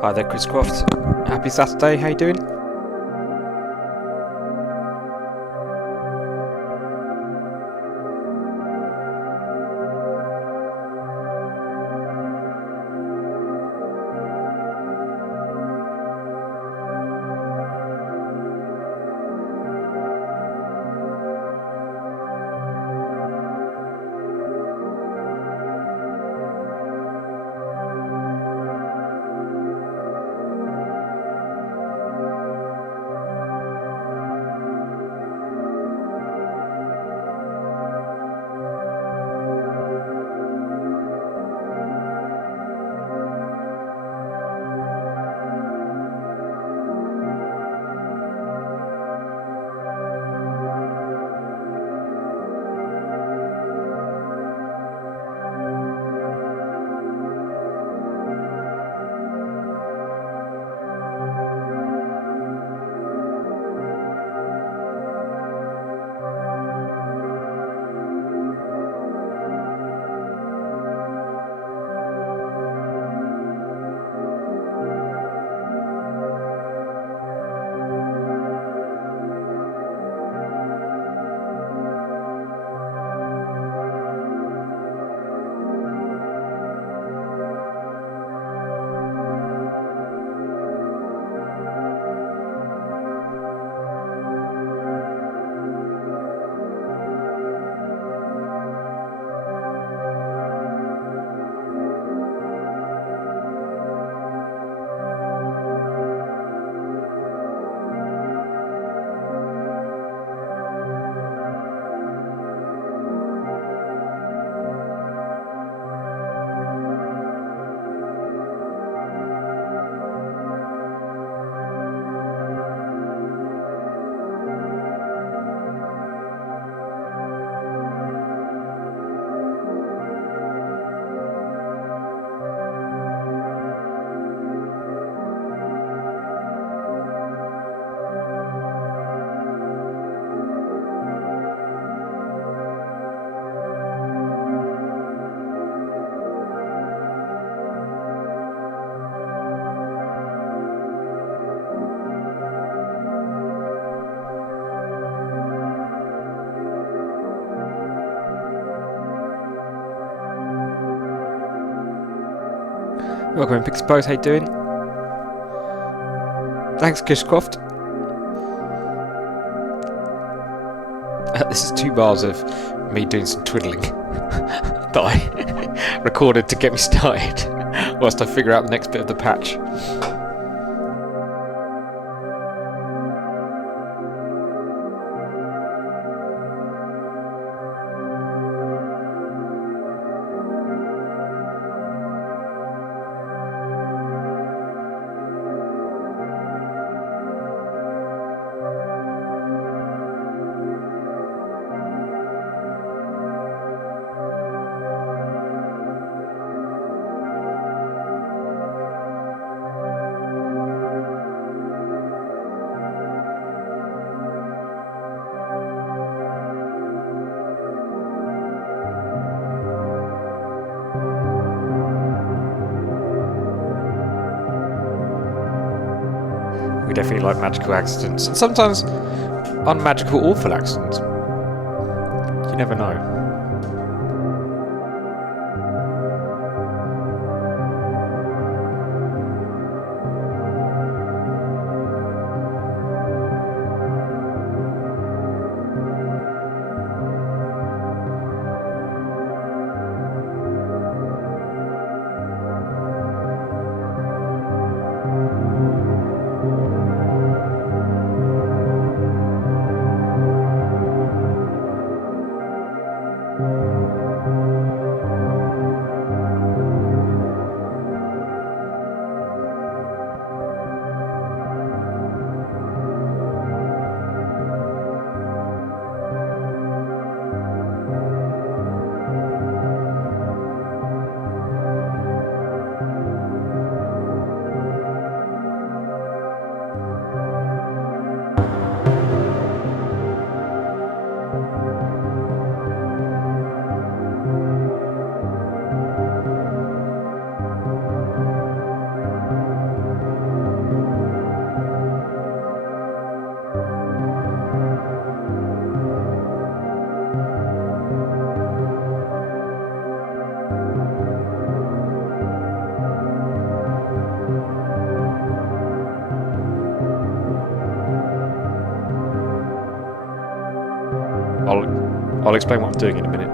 Hi there, Chris Croft. Happy Saturday. How you doing? Welcome in Pixie Pose. How you doing? Thanks, Chris Croft. This is 2 bars of me doing some twiddling that I recorded to get me started whilst I figure out the next bit of the patch. We definitely like magical accidents, and sometimes unmagical awful accidents. You never know. I'll explain what I'm doing in a minute.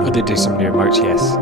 I did do some new emotes, yes.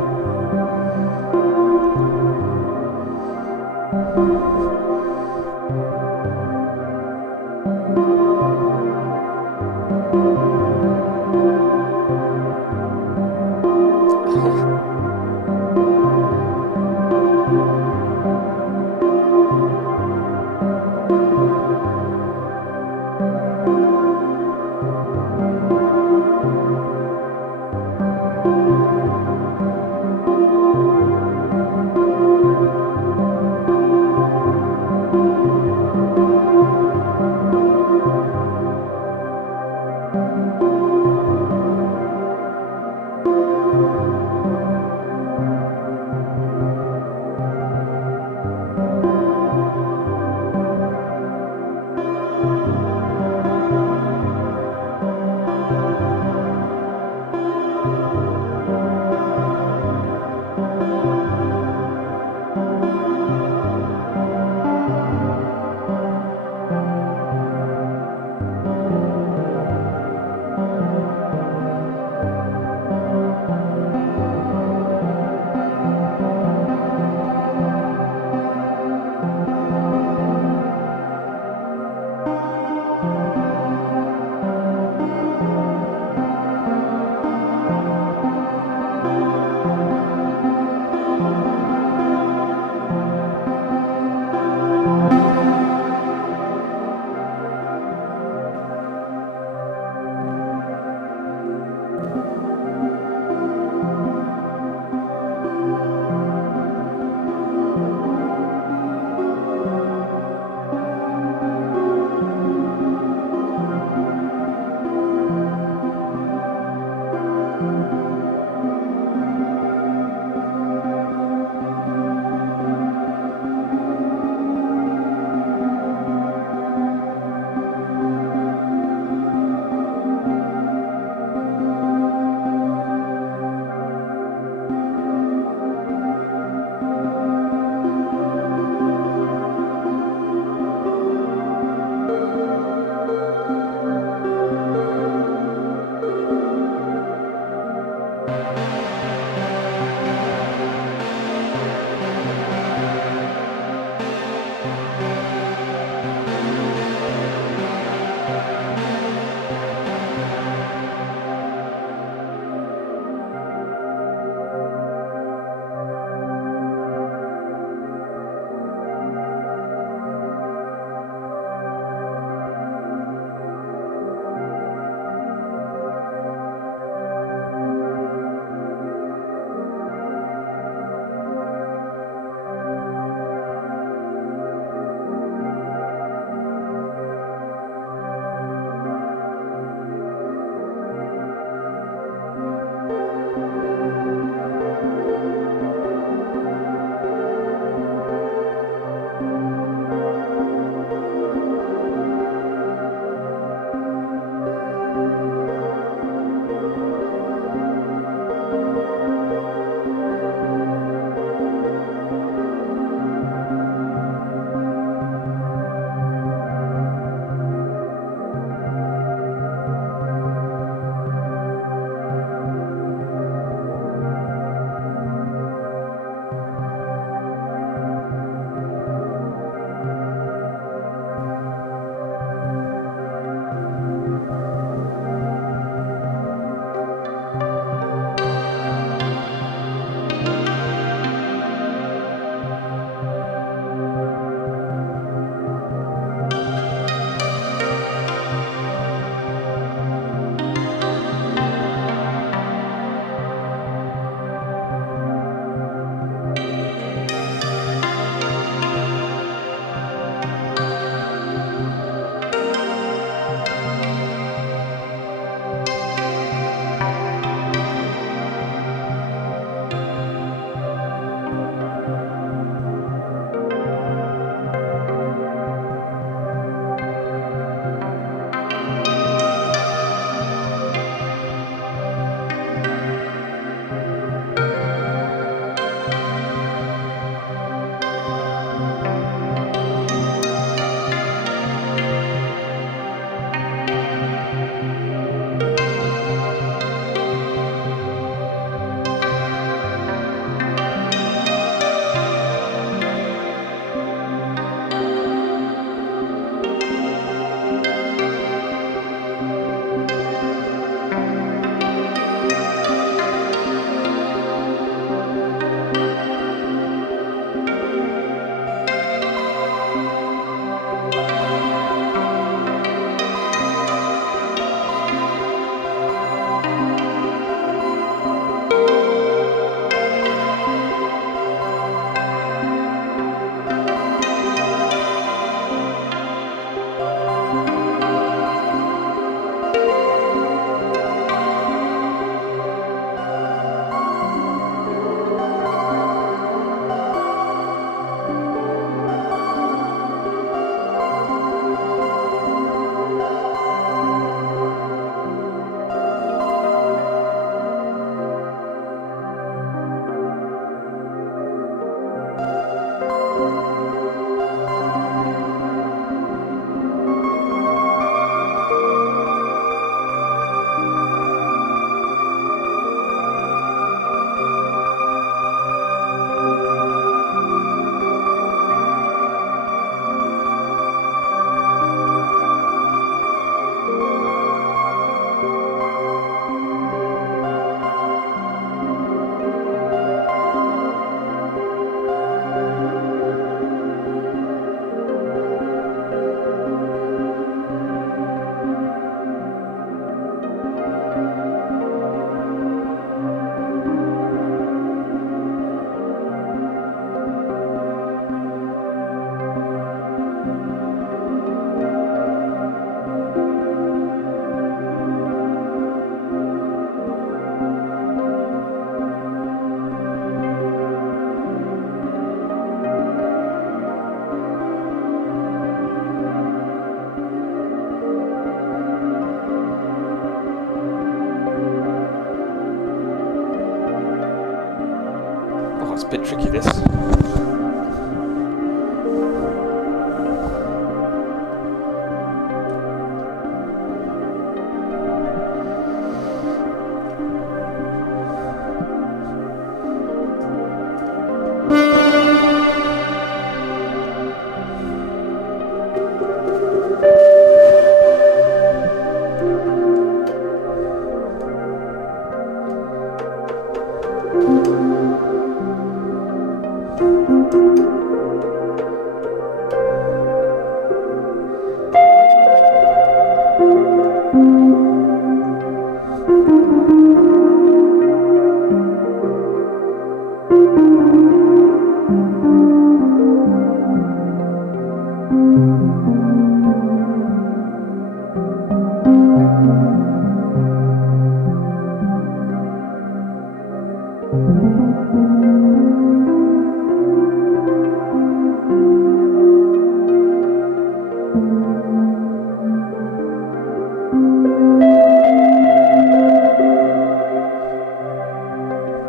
it's a bit tricky, this.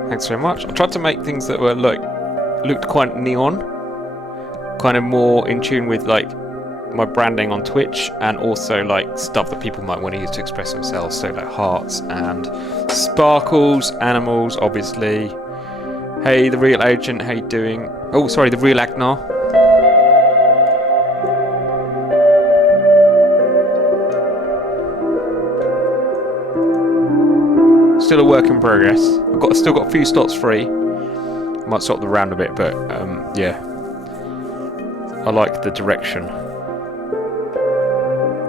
Thanks very much. I tried to make things that were looked quite neon, kind of more in tune with like my branding on Twitch, and also like stuff that people might want to use to express themselves. So like hearts and sparkles, animals, obviously. Hey, the real agent, how you doing? Oh, sorry, the real Agnar. Still a work in progress. Still got a few slots free. Might swap them around a bit, but yeah. I like the direction.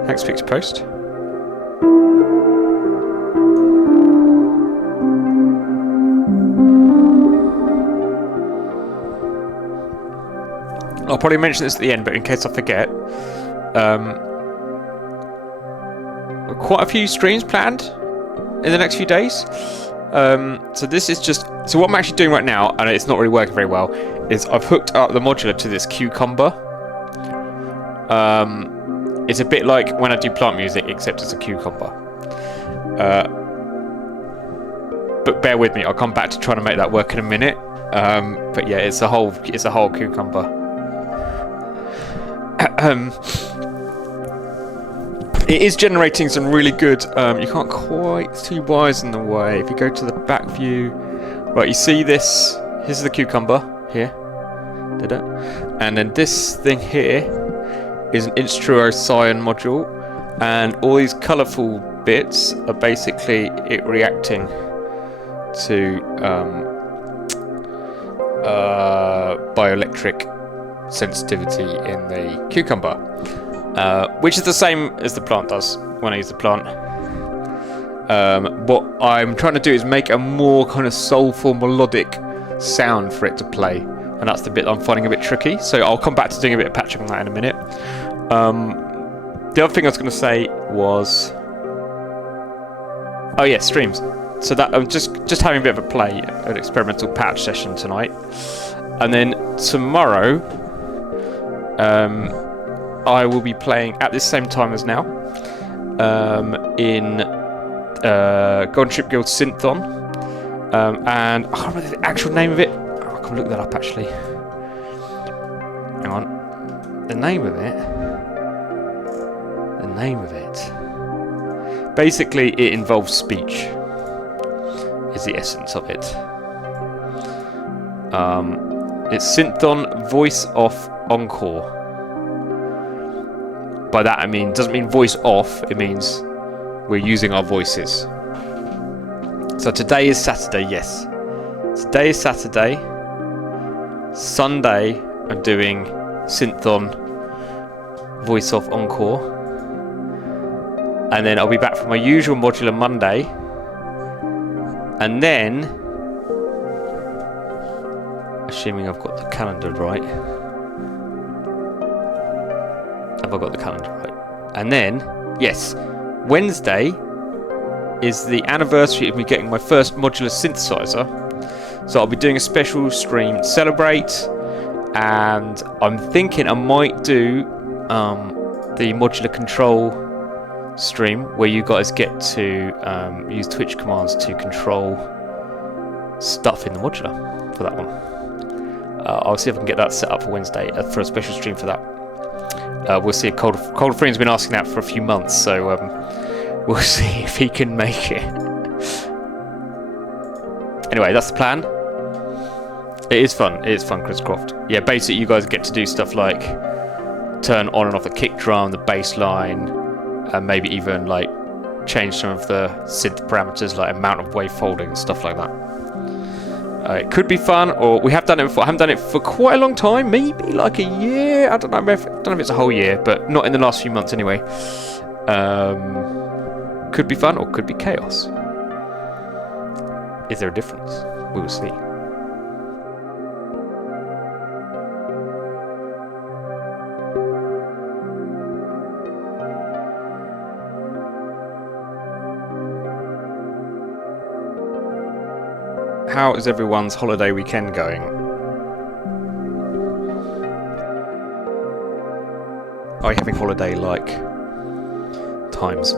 Thanks, Fix Post. I'll probably mention this at the end, but in case I forget, quite a few streams planned in the next few days. So this is just... So what I'm actually doing right now, and it's not really working very well, is I've hooked up the modular to this cucumber. It's a bit like when I do plant music, except it's a cucumber. But bear with me, I'll come back to trying to make that work in a minute. But yeah, it's a whole cucumber. It is generating some really good... you can't quite see wires in the way. If you go to the back view... Right, you see this? Here's the cucumber. Here. Did it? And then this thing here is an Instruo Cyan module. And all these colourful bits are basically it reacting to bioelectric sensitivity in the cucumber. Which is the same as the plant does when I use the plant. What I'm trying to do is make a more kind of soulful, melodic sound for it to play, and that's the bit I'm finding a bit tricky. So I'll come back to doing a bit of patching on that in a minute. The other thing I was going to say was, oh yeah, streams. So that I'm just having a bit of a play, an experimental patch session tonight, and then tomorrow. I will be playing at this same time as now in Golden Ship Guild Synthon, and I can't remember the actual name of it. Oh, I can look that up actually. Hang on. The name of it. Basically, it involves speech. Is the essence of it. It's Synthon Voice Off Encore. By that I mean, doesn't mean voice off, it means we're using our voices. So today is Saturday, yes. Today is Saturday. Sunday I'm doing Synthon Voice Off Encore. And then I'll be back for my usual modular Monday. And then, assuming I've got the calendar right. Have I got the calendar right? And then, yes, Wednesday is the anniversary of me getting my first modular synthesizer. So I'll be doing a special stream to celebrate, and I'm thinking I might do the modular control stream where you guys get to use Twitch commands to control stuff in the modular for that one. I'll see if I can get that set up for Wednesday for a special stream for that. We'll see. Cold Friend's been asking that for a few months, so we'll see if he can make it. Anyway, that's the plan. It is fun. It is fun, Chris Croft. Yeah, basically you guys get to do stuff like turn on and off the kick drum, the bass line, and maybe even like change some of the synth parameters, like amount of wave folding and stuff like that. It could be fun, or we have done it before. I haven't done it for quite a long time, maybe like a year. I don't know if it's a whole year, but not in the last few months anyway. Could be fun, or could be chaos. Is there a difference? We will see. How is everyone's holiday weekend going? Are you having holiday-like times?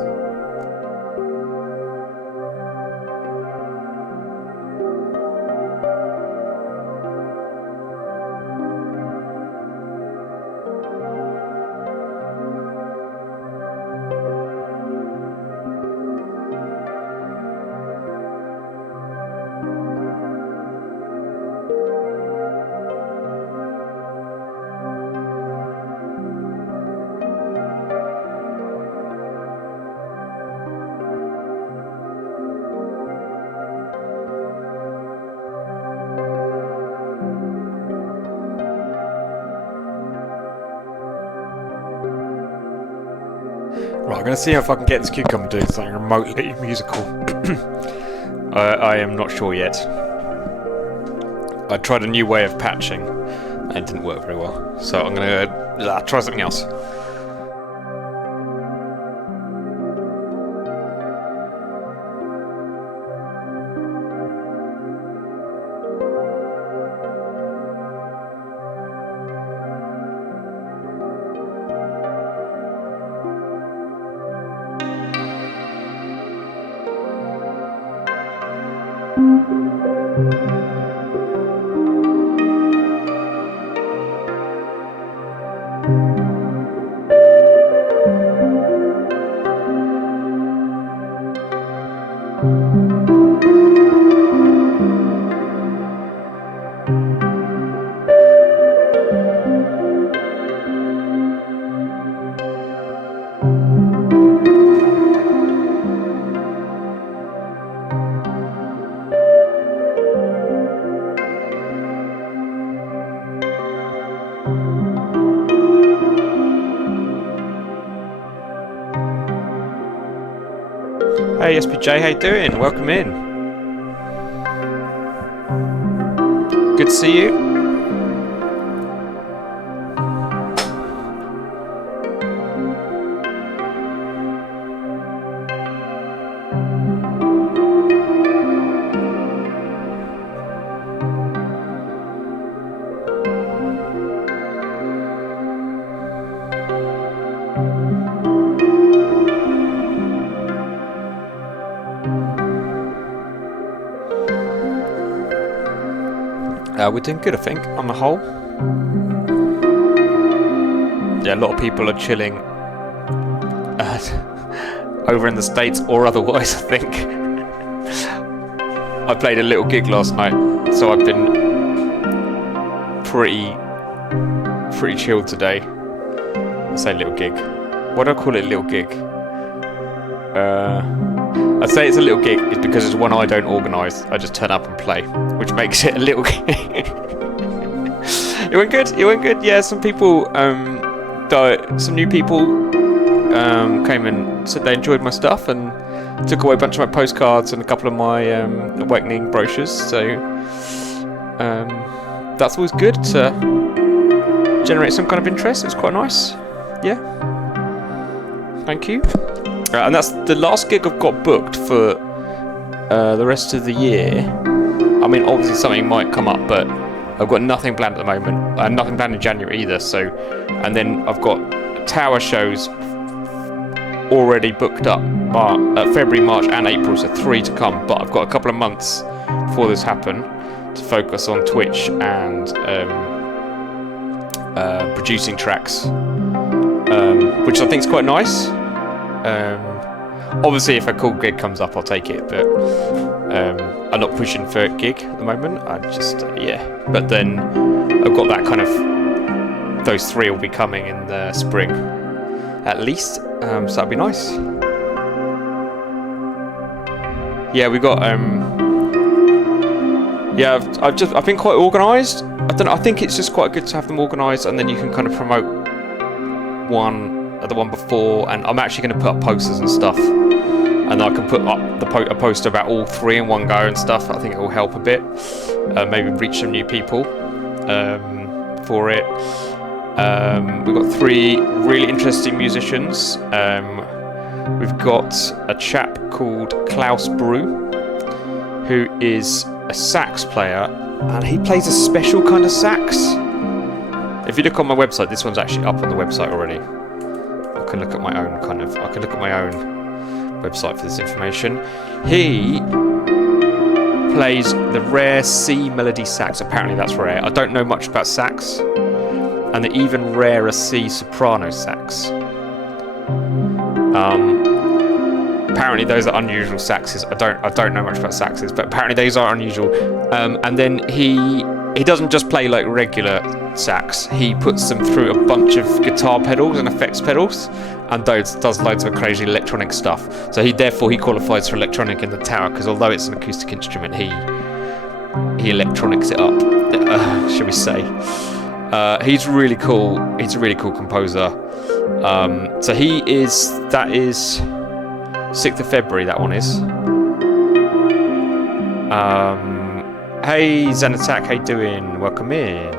Right, I'm going to see if I can get this cucumber doing something remotely musical. I am not sure yet. I tried a new way of patching and it didn't work very well. So I'm going to try something else. Hey SPJ, how you doing? Welcome in. Good to see you. We're doing good, I think, on the whole. Yeah, a lot of people are chilling over in the States or otherwise, I think. I played a little gig last night, so I've been pretty chilled today. I say little gig. Why do I call it a little gig? I say it's a little gig is because it's one I don't organise. I just turn up and play, which makes it a little gig. It went good. It went good. Yeah, some people, some new people came and said they enjoyed my stuff and took away a bunch of my postcards and a couple of my Awakening brochures. So that's always good to generate some kind of interest. It was quite nice. Yeah. Thank you. And that's the last gig I've got booked for the rest of the year. I mean, obviously something might come up, but I've got nothing planned at the moment. Nothing planned in January either. So, and then I've got tower shows already booked up February, March and April, so 3 to come. But I've got a couple of months before this happen. to focus on Twitch and producing tracks, which I think is quite nice. Obviously, if a cool gig comes up, I'll take it, but I'm not pushing for a gig at the moment. I just, yeah. But then I've got that kind of, those 3 will be coming in the spring, at least. So that'd be nice. Yeah, we got, yeah, I've been quite organised. I don't know, I think it's just quite good to have them organised, and then you can kind of promote the one before, and I'm actually going to put up posters and stuff, and I can put up a poster about all 3 in one go and stuff. I think it will help a bit, maybe reach some new people for it. We've got 3 really interesting musicians. We've got a chap called Klaus Brew, who is a sax player, and he plays a special kind of sax. If you look on my website, this one's actually up on the website already. I can look at my own website for this information. He plays the rare C melody sax. Apparently that's rare. I don't know much about sax, and the even rarer C soprano sax. Apparently those are unusual saxes. I don't know much about saxes, but apparently those are unusual. And then he doesn't just play like regular sax. He puts them through a bunch of guitar pedals and effects pedals, and does loads of crazy electronic stuff. So he qualifies for electronic in the tower, because although it's an acoustic instrument, he electronics it up, shall we say. He's really cool. He's a really cool composer. So that is 6th of February, that one is. Hey Xanattack, how you doing? Welcome in.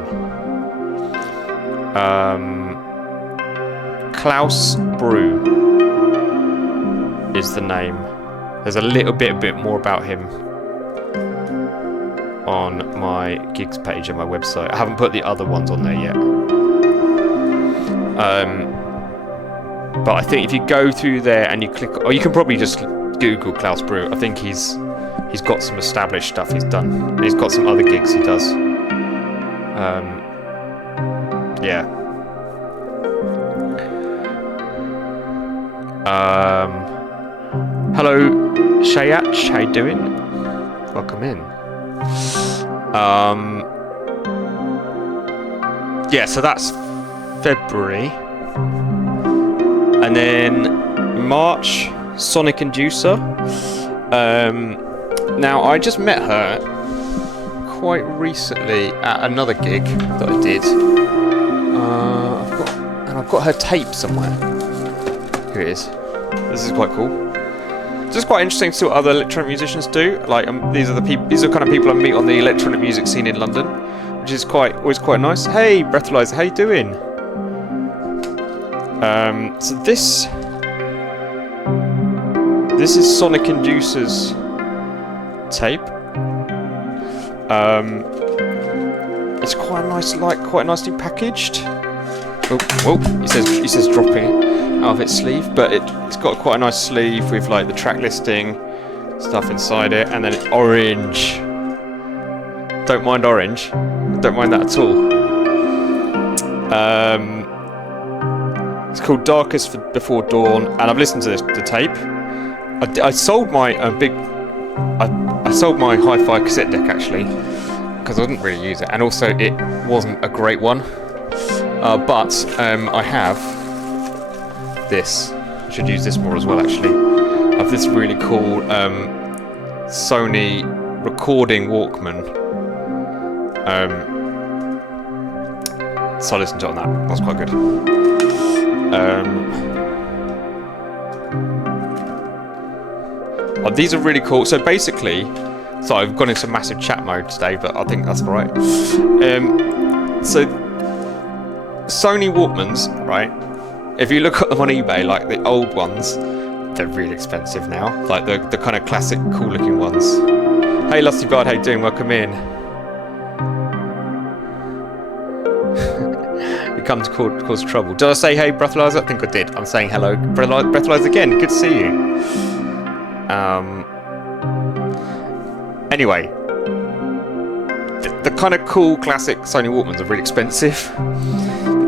Klaus Brew is the name. There's a little bit more about him on my gigs page on my website. I haven't put the other ones on there yet. But I think if you go through there and you click, or you can probably just Google Klaus Brew. I think he's got some established stuff he's done. He's got some other gigs he does. Yeah. Hello, Shayach. How you doing? Welcome in. Yeah, so that's February. And then March, Sonic and Juicer. Now, I just met her quite recently at another gig that I did. I've got her tape somewhere. Here it is. This is quite cool. It's just quite interesting to see what other electronic musicians do. Like, these are kind of people I meet on the electronic music scene in London, which is always quite nice. Hey, Breathalyzer, how you doing? So this is Sonic and Juicer's tape. It's quite nicely packaged. Oh, he says dropping it out of its sleeve, but it's got quite a nice sleeve with like the track listing stuff inside it, and then it's orange. Don't mind orange. Don't mind that at all. It's called Darkest Before Dawn, and I've listened to the tape. I sold my I sold my hi-fi cassette deck actually, because I didn't really use it, and also it wasn't a great one. But I have this. I should use this more as well actually. I have this really cool Sony recording Walkman. So I listened to it on that. That's quite good. These are really cool. So basically, I've gone into massive chat mode today, but I think that's alright. So Sony Walkmans, right? If you look at them on eBay, like the old ones, they're really expensive now. Like the kind of classic, cool-looking ones. Hey, Lusty Bard, how you doing? Welcome in. You come to cause trouble. Did I say hey, Breathalyzer? I think I did. I'm saying hello, Breathalyzer again. Good to see you. Anyway, the kind of cool classic Sony Walkmans are really expensive.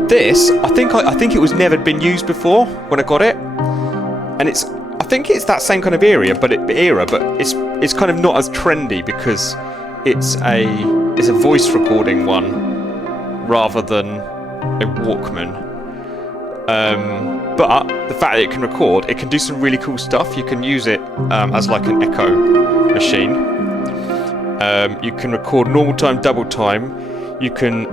This, I think it was never been used before when I got it, and I think it's that same kind of era, but it's kind of not as trendy because it's a voice recording one rather than a Walkman. But the fact that it can record, it can do some really cool stuff. You can use it as like an echo machine. You can record normal time, double time. You can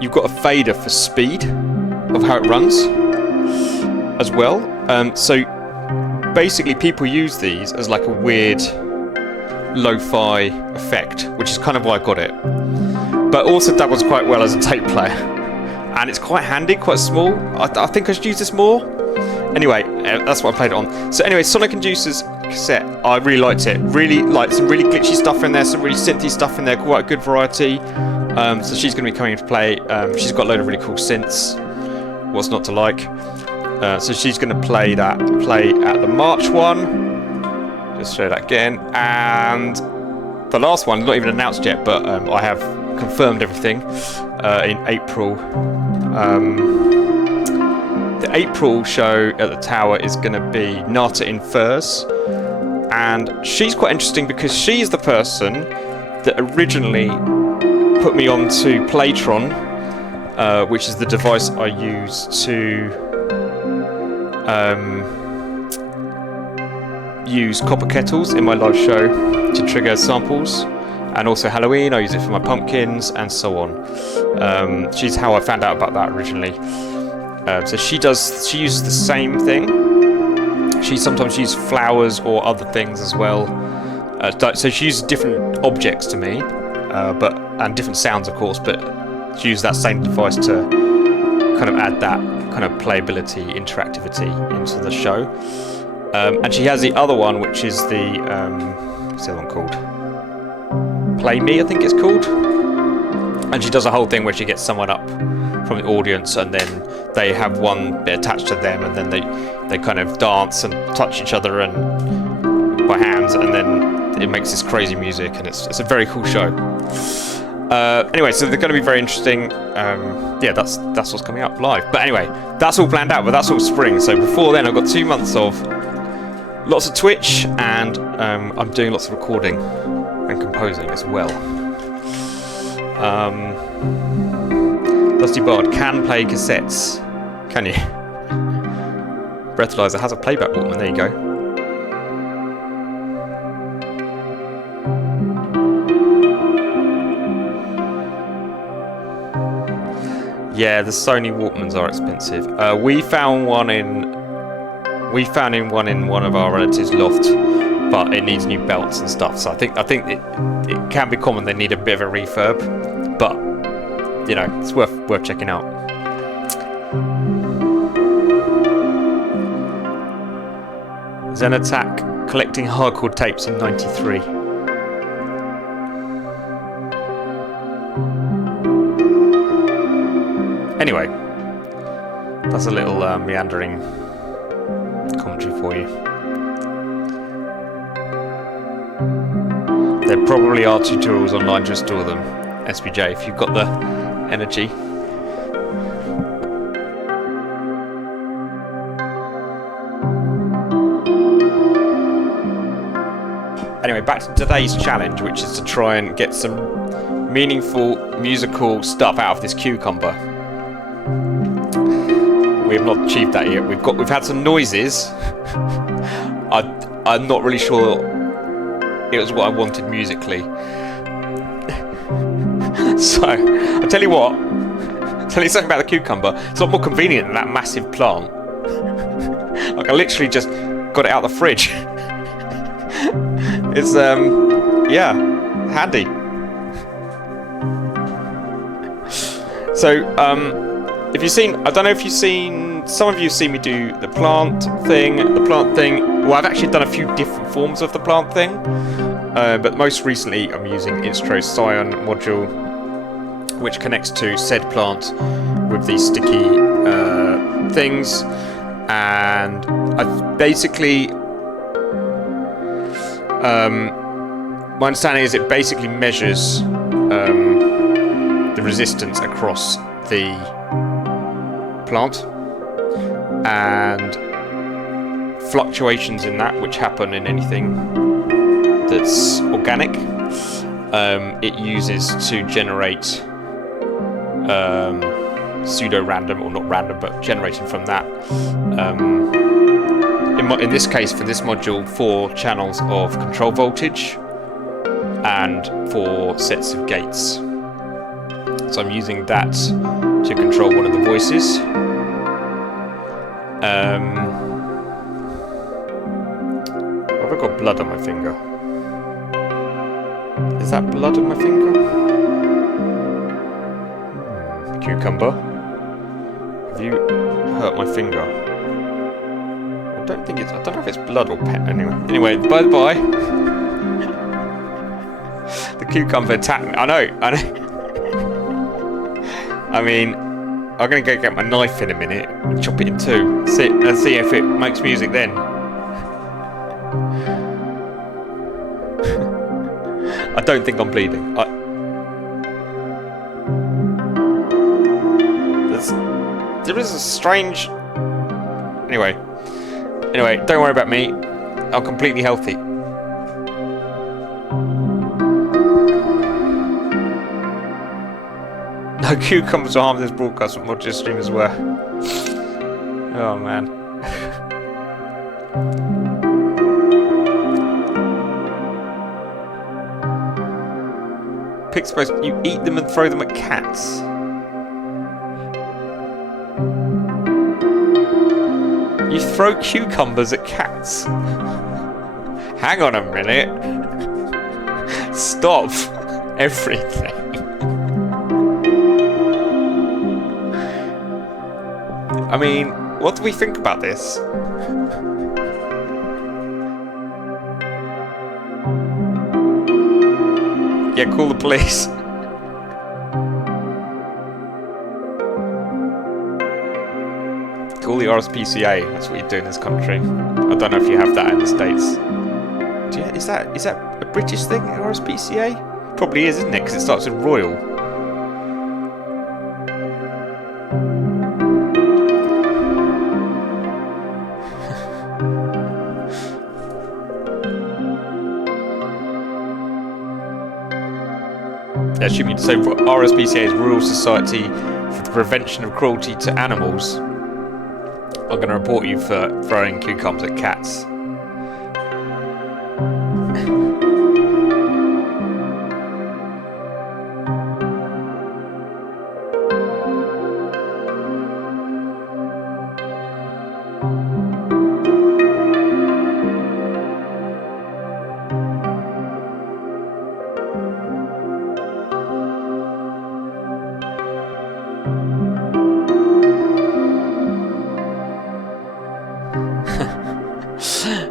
you've got a fader for speed of how it runs as well. So basically people use these as like a weird lo-fi effect, which is kind of why I got it. But also doubles quite well as a tape player. And it's quite handy, quite small. I think I should use this more. Anyway, that's what I played it on. So anyway, Sonic and Juice's cassette, I really liked it. Really like some really glitchy stuff in there, some really synthy stuff in there, quite a good variety. So she's going to be coming to play. She's got a load of really cool synths. What's not to like? So she's going to play at the March one. Just show that again. And the last one, not even announced yet, but I have confirmed everything in April. The April show at the Tower is going to be Nata in Furs, and she's quite interesting because she is the person that originally put me on to Playtron, which is the device I use to use copper kettles in my live show to trigger samples, and also Halloween I use it for my pumpkins and so on. She's how I found out about that originally. So she uses the same thing. She sometimes uses flowers or other things as well. So she uses different objects to me, and different sounds of course, but she uses that same device to kind of add that kind of playability, interactivity into the show. And she has the other one, which is the what's the other one called? Play Me, I think it's called. And she does a whole thing where she gets someone up from the audience, and then they have one bit attached to them, and then they kind of dance and touch each other and by hands, and then it makes this crazy music, and it's a very cool show. Anyway, so they're going to be very interesting. Yeah, that's what's coming up live. But anyway, that's all planned out, but that's all spring. So before then, I've got 2 months of lots of Twitch, and I'm doing lots of recording and composing as well. Dusty Bard can play cassettes. Can you? Breathalyzer has a playback Walkman. There you go. Yeah, the Sony Walkmans are expensive. We found one in one of our relatives' loft, but it needs new belts and stuff. So I think it can be common. They need a bit of a refurb, but you know, it's worth checking out. Zen Attack collecting hardcore tapes in '93. Anyway, that's a little meandering commentary for you. There probably are tutorials online to install them, SPJ, if you've got the energy. Anyway, back to today's challenge, which is to try and get some meaningful musical stuff out of this cucumber. We have not achieved that yet. We've had some noises. I'm not really sure it was what I wanted musically. So I'll tell you what. I'll tell you something about the cucumber. It's a lot more convenient than that massive plant. Like I literally just got it out of the fridge. It's yeah, handy. So if you've seen, I don't know if you've seen, some of you have seen me do the plant thing. Well, I've actually done a few different forms of the plant thing, but most recently I'm using Instro Scion module, which connects to said plant with these sticky things, and I basically my understanding is it basically measures the resistance across the plant and fluctuations in that, which happen in anything that's organic. It uses to generate pseudo-random, or not random, but generating from that. In this case, for this module, 4 channels of control voltage and 4 sets of gates. So I'm using that to control one of the voices. Have I got blood on my finger? Is that blood on my finger? Cucumber. Have you hurt my finger? I don't know if it's blood or pet. Anyway, by the by, the cucumber attacked me. I know. I mean, I'm gonna go get my knife in a minute and chop it in two. And see if it makes music then. I don't think I'm bleeding. There is a strange... Anyway, don't worry about me. I'm completely healthy. No cucumbers will harm this broadcast from Modular stream as well. Oh man. Pigs supposed you eat them and throw them at cats. You throw cucumbers at cats. Hang on a minute. Stop everything. I mean, what do we think about this? Yeah, call the police. Call the RSPCA. That's what you do in this country. I don't know if you have that in the States. Is that a British thing, RSPCA? Probably is, isn't it? Because it starts with Royal. I assume you'd say RSPCA is Royal Society for the Prevention of Cruelty to Animals. I'm going to report you for throwing cucumbers at cats.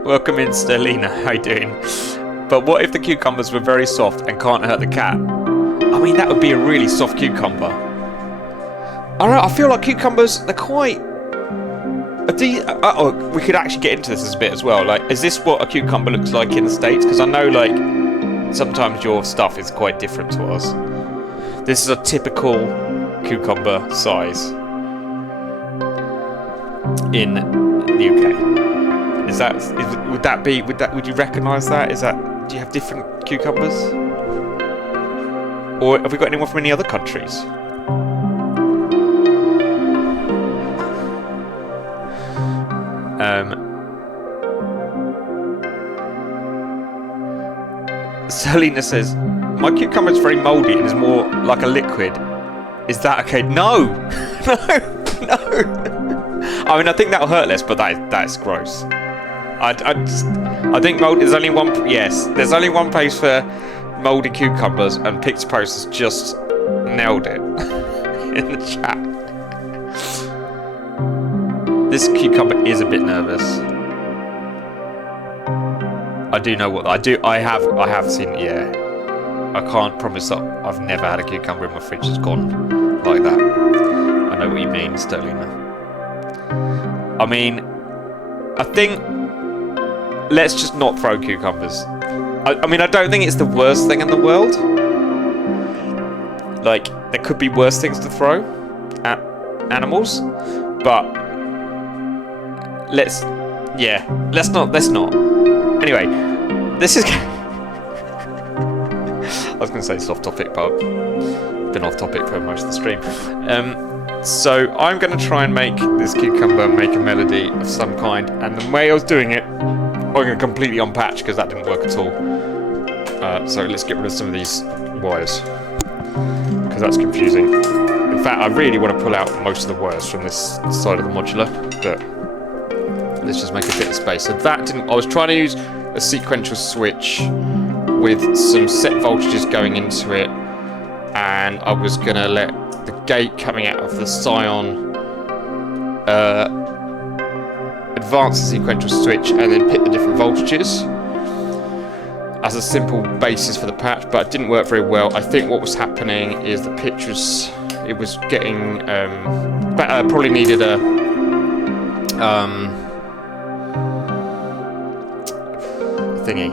Welcome in, Sterlina. How you doing? But what if the cucumbers were very soft and can't hurt the cat? I mean, that would be a really soft cucumber. I don't know, I feel like cucumbers, they're quite... we could actually get into this a bit as well. Like, is this what a cucumber looks like in the States? Because I know, like, sometimes your stuff is quite different to us. This is a typical cucumber size in the UK. Would you recognise that? Do you have different cucumbers? Or have we got anyone from any other countries? Selena says, my cucumber is very mouldy and is more like a liquid. Is that okay? No! No! I mean, I think that'll hurt less, but that's gross. I think mold. There's only one. Yes, there's only one place for mouldy cucumbers, and Pix Post has just nailed it in the chat. This cucumber is a bit nervous. I do know what I do. I have seen it. Yeah, I can't promise that I've never had a cucumber in my fridge that's gone like that. I know what you mean, Sterlina. I mean, I think let's just not throw cucumbers I mean, I don't think it's the worst thing in the world. Like, there could be worse things to throw at animals, but let's not. Anyway, this is. I was going to say it's off topic, but I've been off topic for most of the stream. So I'm going to try and make this cucumber make a melody of some kind, and the way I was doing it, I'm going to completely unpatch because that didn't work at all. So let's get rid of some of these wires, because that's confusing. In fact, I really want to pull out most of the wires from this side of the modular, but let's just make a bit of space. So that didn't. I was trying to use a sequential switch with some set voltages going into it, and I was going to let the gate coming out of the Scion advance the sequential switch and then pick the different voltages as a simple basis for the patch, but it didn't work very well. I think what was happening is the pitch was, it was getting, probably needed a, thingy.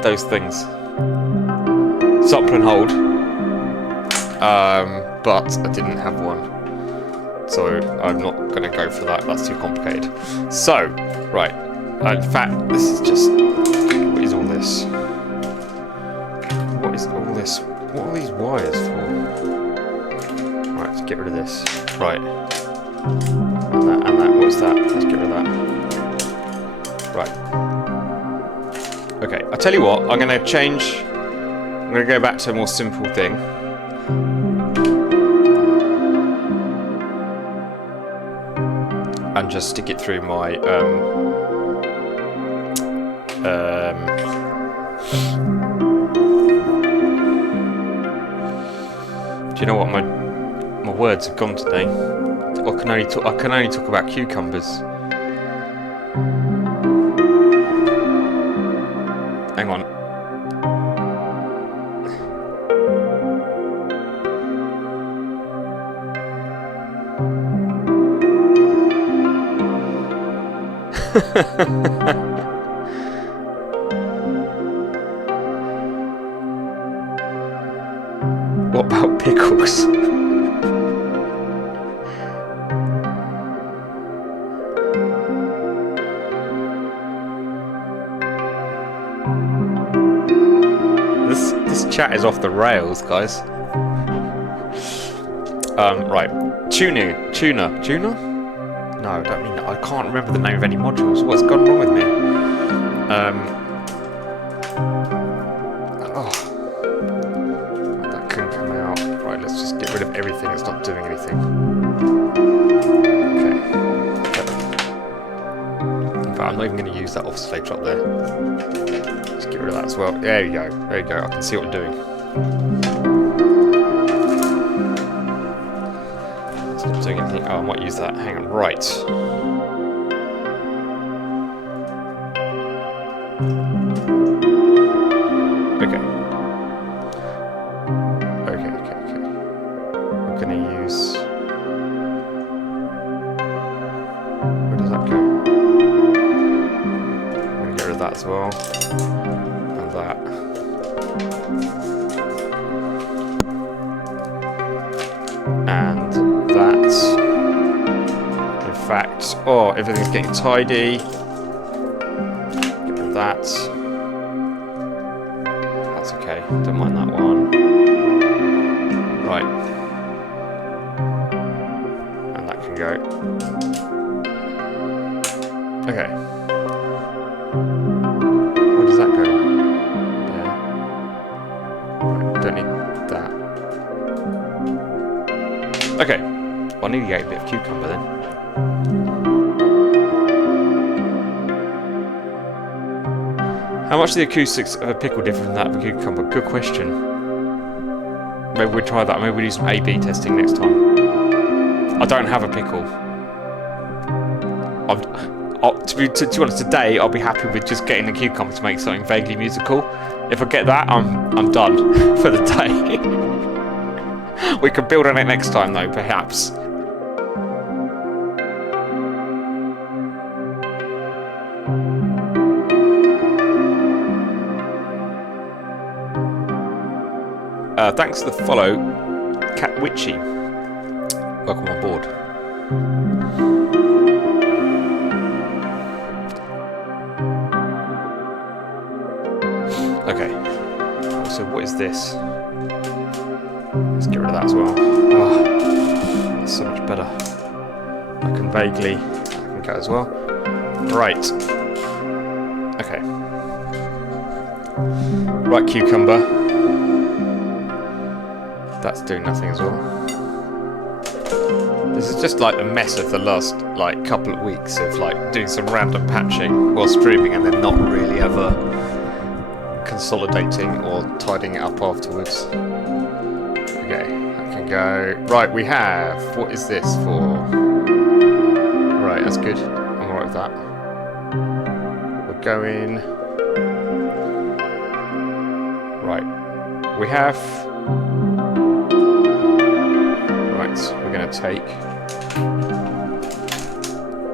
Those things. Sample and hold. But I didn't have one. So I'm not going to go for that. That's too complicated. So, right. In fact, this is just... What is all this? What is all this? What are these wires for? Right, let's get rid of this. Right. And that. What's that? Let's get rid of that. Right. Okay, I'll tell you what, I'm going to change... I'm going to go back to a more simple thing. And just stick it through my... do you know what, my words have gone today? I can only talk about cucumbers. Hang on. What about pickles? This chat is off the rails, guys. Right. Tuner? No, I don't mean that. I can't remember the name of any modules. What's gone wrong with me? That can come out. Right, let's just get rid of everything that's not doing anything. Okay. In fact, I'm not even going to use that oscillator up there. Let's get rid of that as well. There you go. There you go. I can see what I'm doing. It's not doing anything. Oh, I might use that. Hang on. Right. Okay. Okay. We're going to use... Where does that go? I'm going to get rid of that as well. And that. And that. In fact, oh, everything's getting tidy. Get rid of that. That's okay. Don't mind that one. Right. And that can go. Okay. Where does that go? There. Right, don't need that. Okay. Well, I need to get a bit of cucumber then. How much are the acoustics of a pickle different from that of a cucumber? Good question. Maybe we'll try that. Maybe we'll do some A/B testing next time. I don't have a pickle. To be honest, today I'll be happy with just getting the cucumber to make something vaguely musical. If I get that, I'm done for the day. We can build on it next time though, perhaps. Thanks for the follow, Cat Witchy. Welcome on board. Okay. So what is this? Let's get rid of that as well. Oh, that's so much better. I can go as well. Right. Okay. Right, cucumber. That's doing nothing as well. This is just like a mess of the last like couple of weeks of like doing some random patching while streaming and then not really ever consolidating or tidying it up afterwards. Okay, I can go. Right, we have. What is this for? Right, that's good. I'm alright with that. We're going. Right, we have.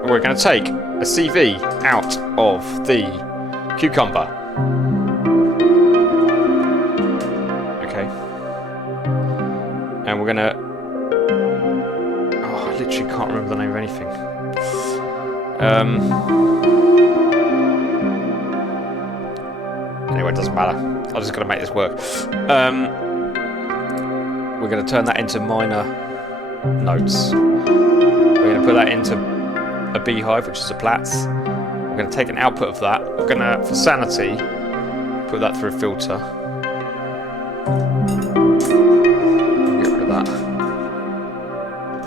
We're going to take a CV out of the cucumber. Okay. And we're going to... Oh, I literally can't remember the name of anything. Anyway, it doesn't matter. I'm just going to make this work. We're going to turn that into minor notes. We're going to put that into a beehive, which is a Platts. We're going to take an output of that. We're going to, for sanity, put that through a filter. Get rid of that.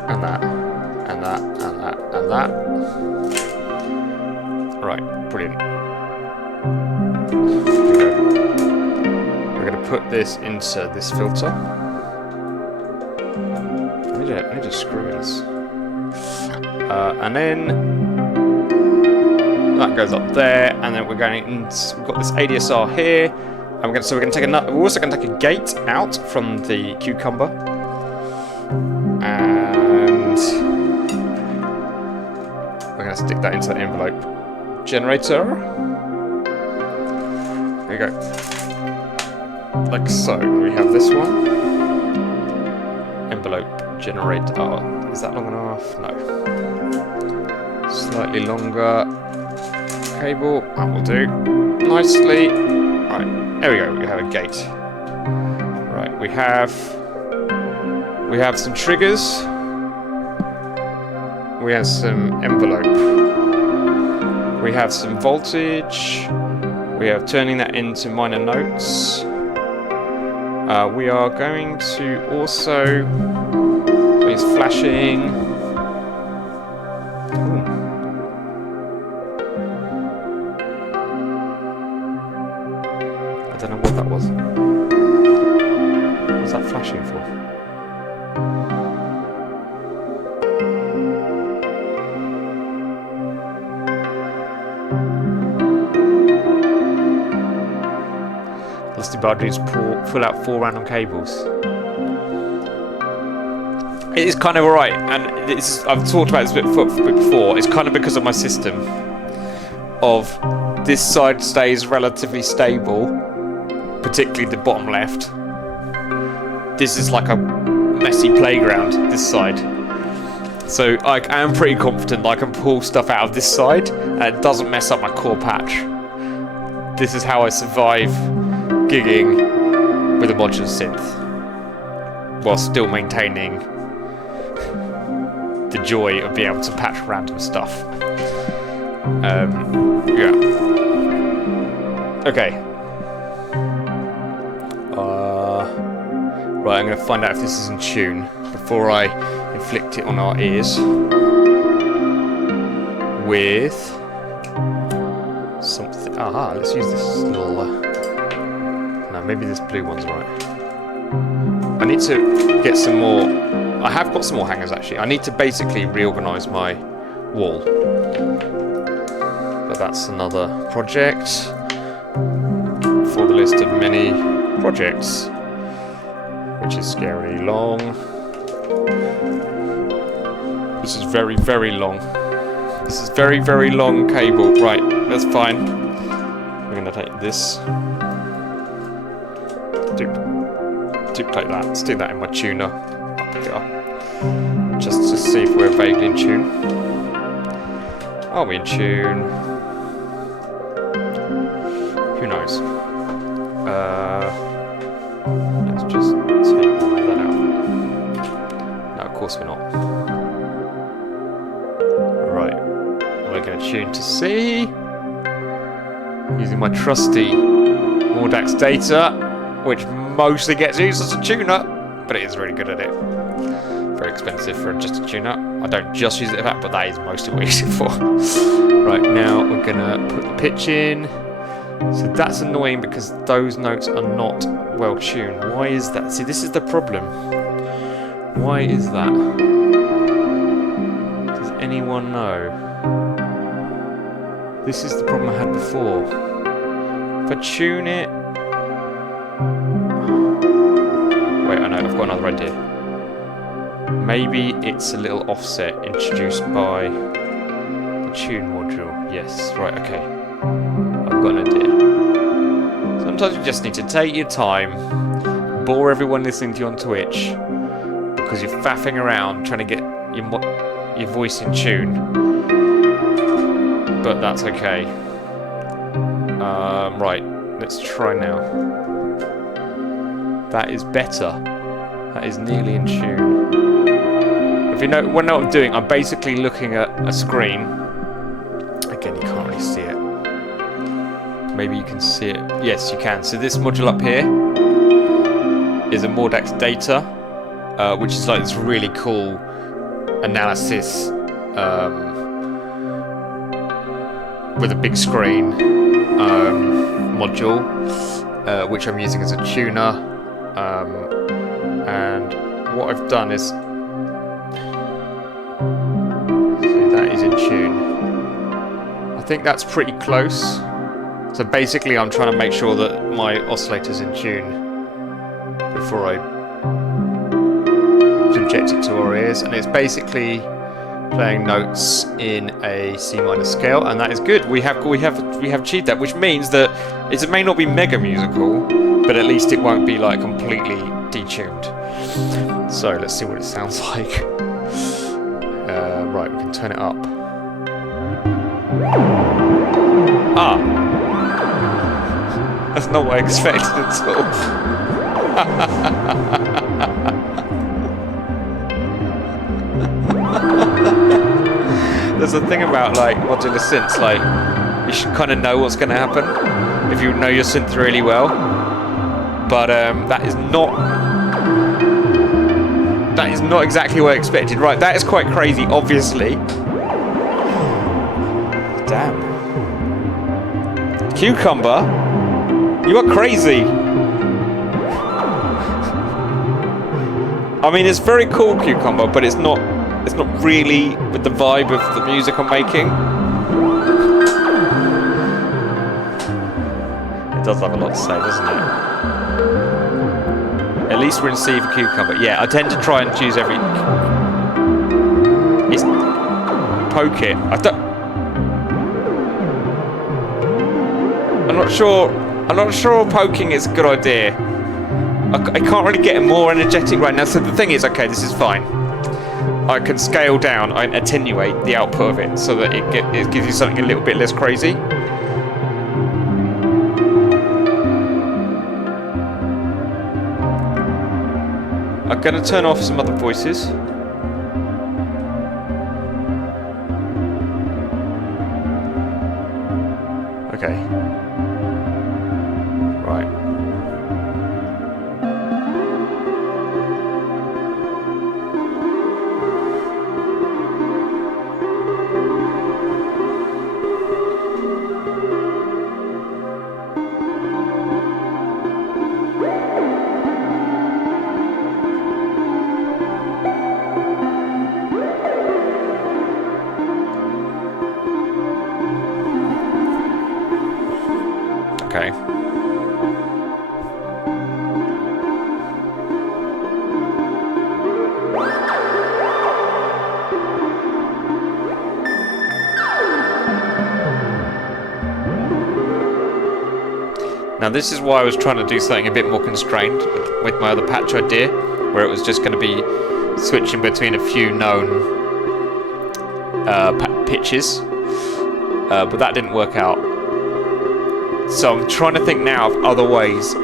And that. And that. And that. And that. Right, brilliant. We're going to put this into this filter. I need to screw this. And then that goes up there, and then we've got this ADSR here. And we're going to take we're also going to take a gate out from the cucumber, and we're going to stick that into the envelope generator. There we go, like so. We have this one. Envelope generator. Oh, is that long enough? No. Slightly longer cable. That will do nicely. Right, there we go. We have a gate. Right, we have some triggers. We have some envelope. We have some voltage. We have turning that into minor notes. We are going to also. It's flashing. Ooh. I don't know what that was. What's that flashing for? Lusty Badges pull out 4 random cables. It is kind of alright, and I've talked about this a bit before. It's kind of because of my system of this side stays relatively stable, particularly the bottom left. This is like a messy playground, this side. So I am pretty confident that I can pull stuff out of this side and it doesn't mess up my core patch. This is how I survive gigging with a modular synth while still maintaining the joy of being able to patch random stuff. Yeah. Okay. Right, I'm going to find out if this is in tune before I inflict it on our ears with something. Aha, let's use this little. No, maybe this blue one's right. I need to get some more. I have got some more hangers actually. I need to basically reorganise my wall. But that's another project for the list of many projects, which is scarily long. This is very, very long. This is very, very long cable. Right, that's fine. We're going to take this. Duplicate that. Let's do that in my tuner. I'll pick it up. Just to see if we're vaguely in tune. Are we in tune? Who knows? Let's just take that out. No, of course we're not. Right. We're going to tune to C. Using my trusty Mordax data, which mostly gets used as a tuner, but it is really good at it. Very expensive for just a tuner. I don't just use it for that, but that is mostly what I use it for. Right, now we're gonna put the pitch in. So that's annoying because those notes are not well tuned. Why is that? See, this is the problem. Why is that? Does anyone know? This is the problem I had before. If I tune it... Wait, I know, I've got another idea. Maybe it's a little offset introduced by the tune module. Yes, right, okay. I've got an idea. Sometimes you just need to take your time, bore everyone listening to you on Twitch, because you're faffing around trying to get your voice in tune. But that's okay. Right, let's try now. That is better. That is nearly in tune. If you know what I'm doing, I'm basically looking at a screen. Again, you can't really see it. Maybe you can see it. Yes, you can. So this module up here is a Mordax data, which is like this really cool analysis with a big screen module, which I'm using as a tuner. And what I've done is, so that is in tune. I think that's pretty close. So basically I'm trying to make sure that my oscillator's in tune before I subject it to our ears, and it's basically playing notes in a C minor scale, and that is good. We have achieved that, which means that it may not be mega musical, but at least it won't be like completely detuned. So let's see what it sounds like. Right, we can turn it up. Ah, that's not what I expected at all. There's a thing about like modular synths, like you should kind of know what's going to happen if you know your synth really well. But that is not exactly what I expected. Right, that is quite crazy, obviously. Damn. Cucumber? You are crazy. I mean, it's very cool, Cucumber, but it's not really with the vibe of the music I'm making. It does have a lot to say, doesn't it? At least we're in C for Cucumber. Yeah, I tend to try and choose every... It's... Poke it. I'm not sure poking is a good idea. I can't really get it more energetic right now. So the thing is, okay, this is fine. I can scale down and attenuate the output of it so that it gives you something a little bit less crazy. I'm going to turn off some other voices. Okay. Right. Okay. Now this is why I was trying to do something a bit more constrained with my other patch idea, where it was just going to be switching between a few known pitches, but that didn't work out. So I'm trying to think now of other ways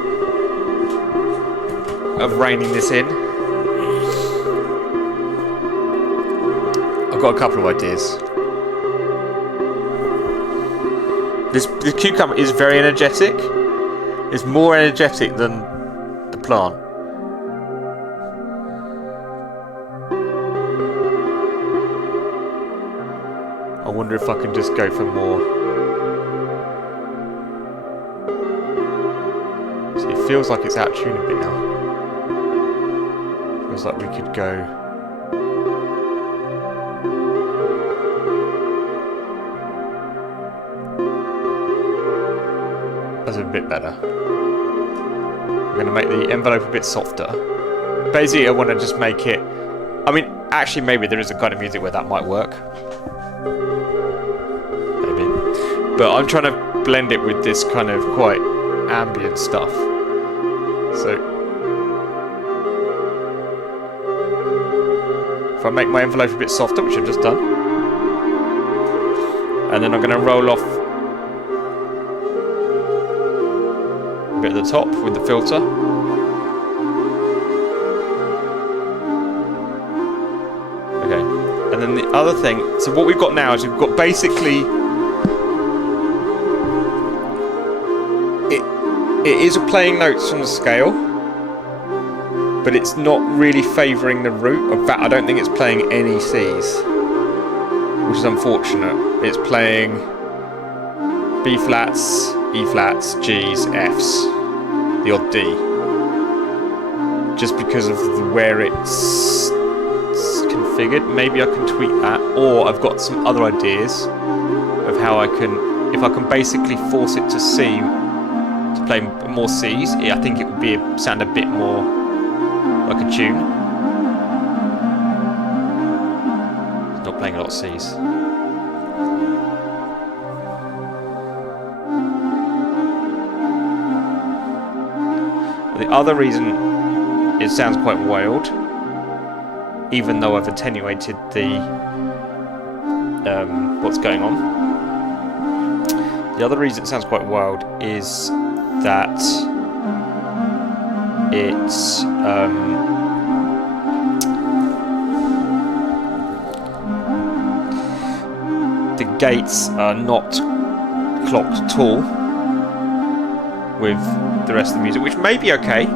of reining this in. I've got a couple of ideas. The cucumber is very energetic. It's more energetic than the plant. I wonder if I can just go for more. See, it feels like it's out of tune a bit now. Feels like we could go. That's a bit better. I'm going to make the envelope a bit softer. Basically, I want to just make it... I mean, actually, maybe there is a kind of music where that might work. Maybe. But I'm trying to blend it with this kind of quite ambient stuff. So... if I make my envelope a bit softer, which I've just done. And then I'm going to roll off at the top with the filter. Okay, and then the other thing, so what we've got now is we've got basically it is playing notes from the scale, but it's not really favouring the root. In fact, I don't think it's playing any C's, which is unfortunate. It's playing B flats, E flats, G's, F's, the odd D, just because of where it's configured. Maybe I can tweak that, or I've got some other ideas of how I can, if I can basically force it to C, to play more C's. I think it would sound a bit more like a tune. It's not playing a lot of C's. The other reason it sounds quite wild, even though I've attenuated the what's going on. The other reason it sounds quite wild is that it's the gates are not clocked at all with the rest of the music, which may be okay,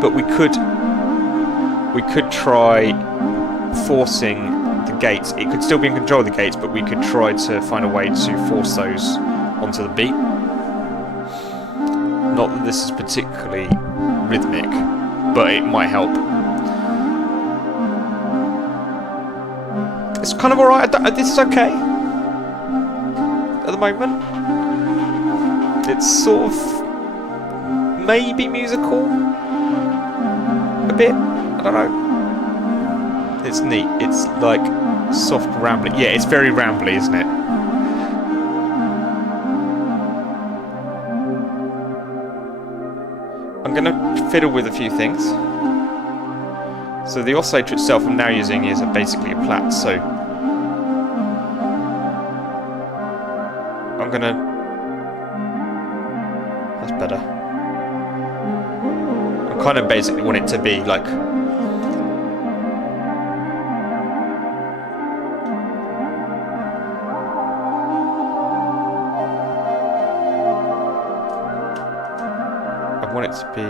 but we could try forcing the gates. It could still be in control of the gates, but we could try to find a way to force those onto the beat. Not that this is particularly rhythmic, but it might help. It's kind of alright. This is okay at the moment. It's sort of maybe musical a bit. I don't know. It's neat. It's like soft rambling. Yeah, it's very rambly, isn't it? I'm going to fiddle with a few things. So the oscillator itself I'm now using is basically a plat, so I'm going to... that's better. I kind of basically want it to be like... I want it to be...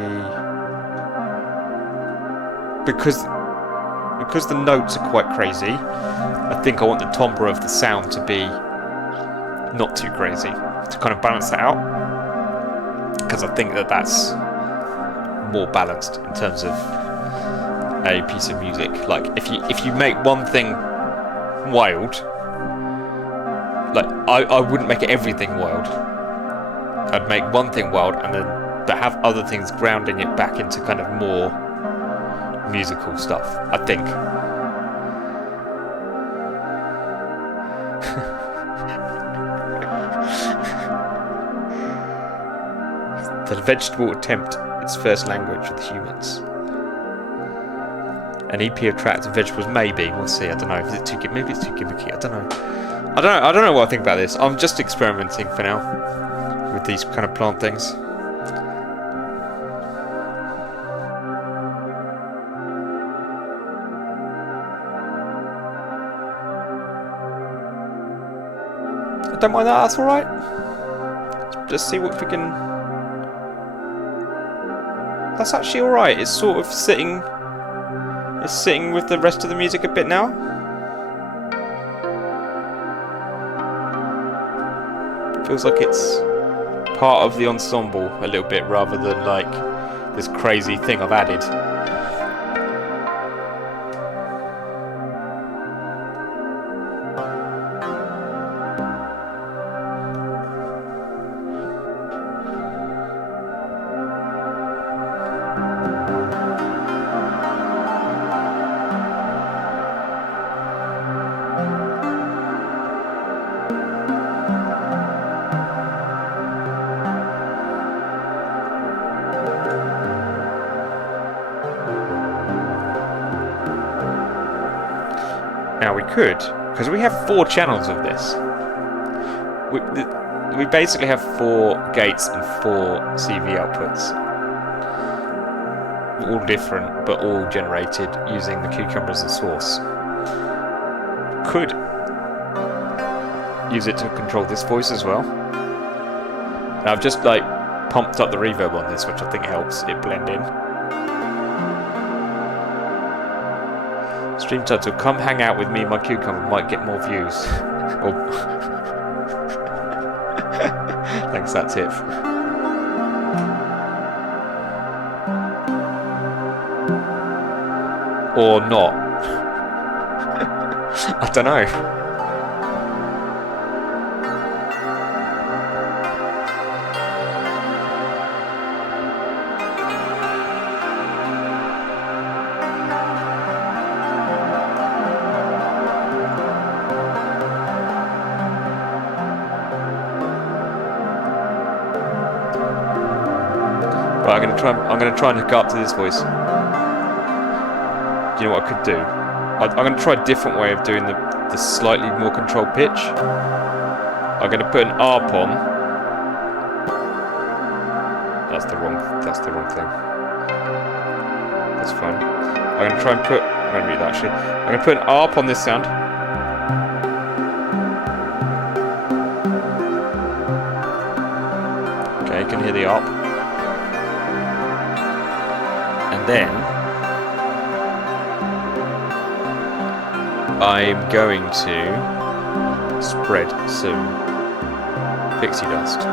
because the notes are quite crazy, I think I want the timbre of the sound to be not too crazy, to kind of balance that out, because I think that that's more balanced in terms of a piece of music. Like if you make one thing wild, like I wouldn't make it everything wild. I'd make one thing wild and then have other things grounding it back into kind of more musical stuff, I think. The vegetable attempt its first language with humans. An EP of tracks of vegetables, maybe. We'll see. I don't know. Is it too gimmicky? Maybe it's too gimmicky. I don't know. I don't know what I think about this. I'm just experimenting for now with these kind of plant things. I don't mind that. That's all right. Let's see what we can. That's actually all right. It's sort of sitting. It's sitting with the rest of the music a bit now. Feels like it's part of the ensemble a little bit rather than like this crazy thing I've added. Now we could, because we have 4 channels of this. We basically have 4 gates and 4 CV outputs. All different, but all generated using the cucumber as the source. Could use it to control this voice as well. Now I've just like pumped up the reverb on this, which I think helps it blend in. Stream title, come hang out with me and my cucumber, might get more views. Oh. Thanks, that's it. Or not. I don't know. Right, I'm gonna try and hook up to this voice. You know what I could do? I'm going to try a different way of doing the slightly more controlled pitch. I'm going to put an ARP on. That's the wrong thing. That's fine. I'm going to try and put. I'm going to read that actually. I'm going to put an ARP on this sound. Okay, you can hear the ARP. And then I'm going to spread some pixie dust.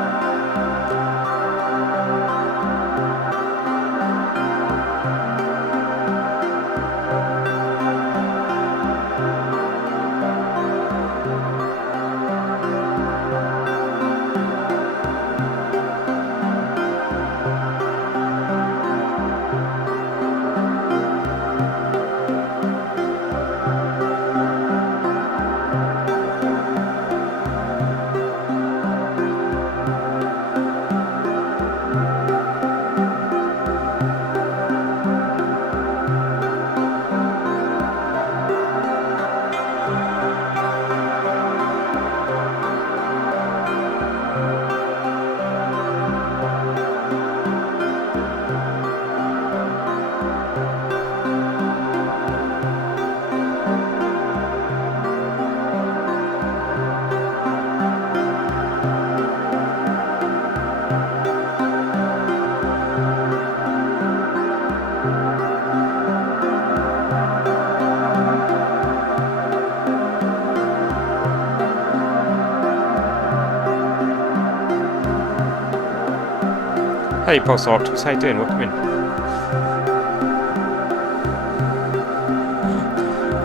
Hey Pulsar Optimus, how you doing? Welcome in.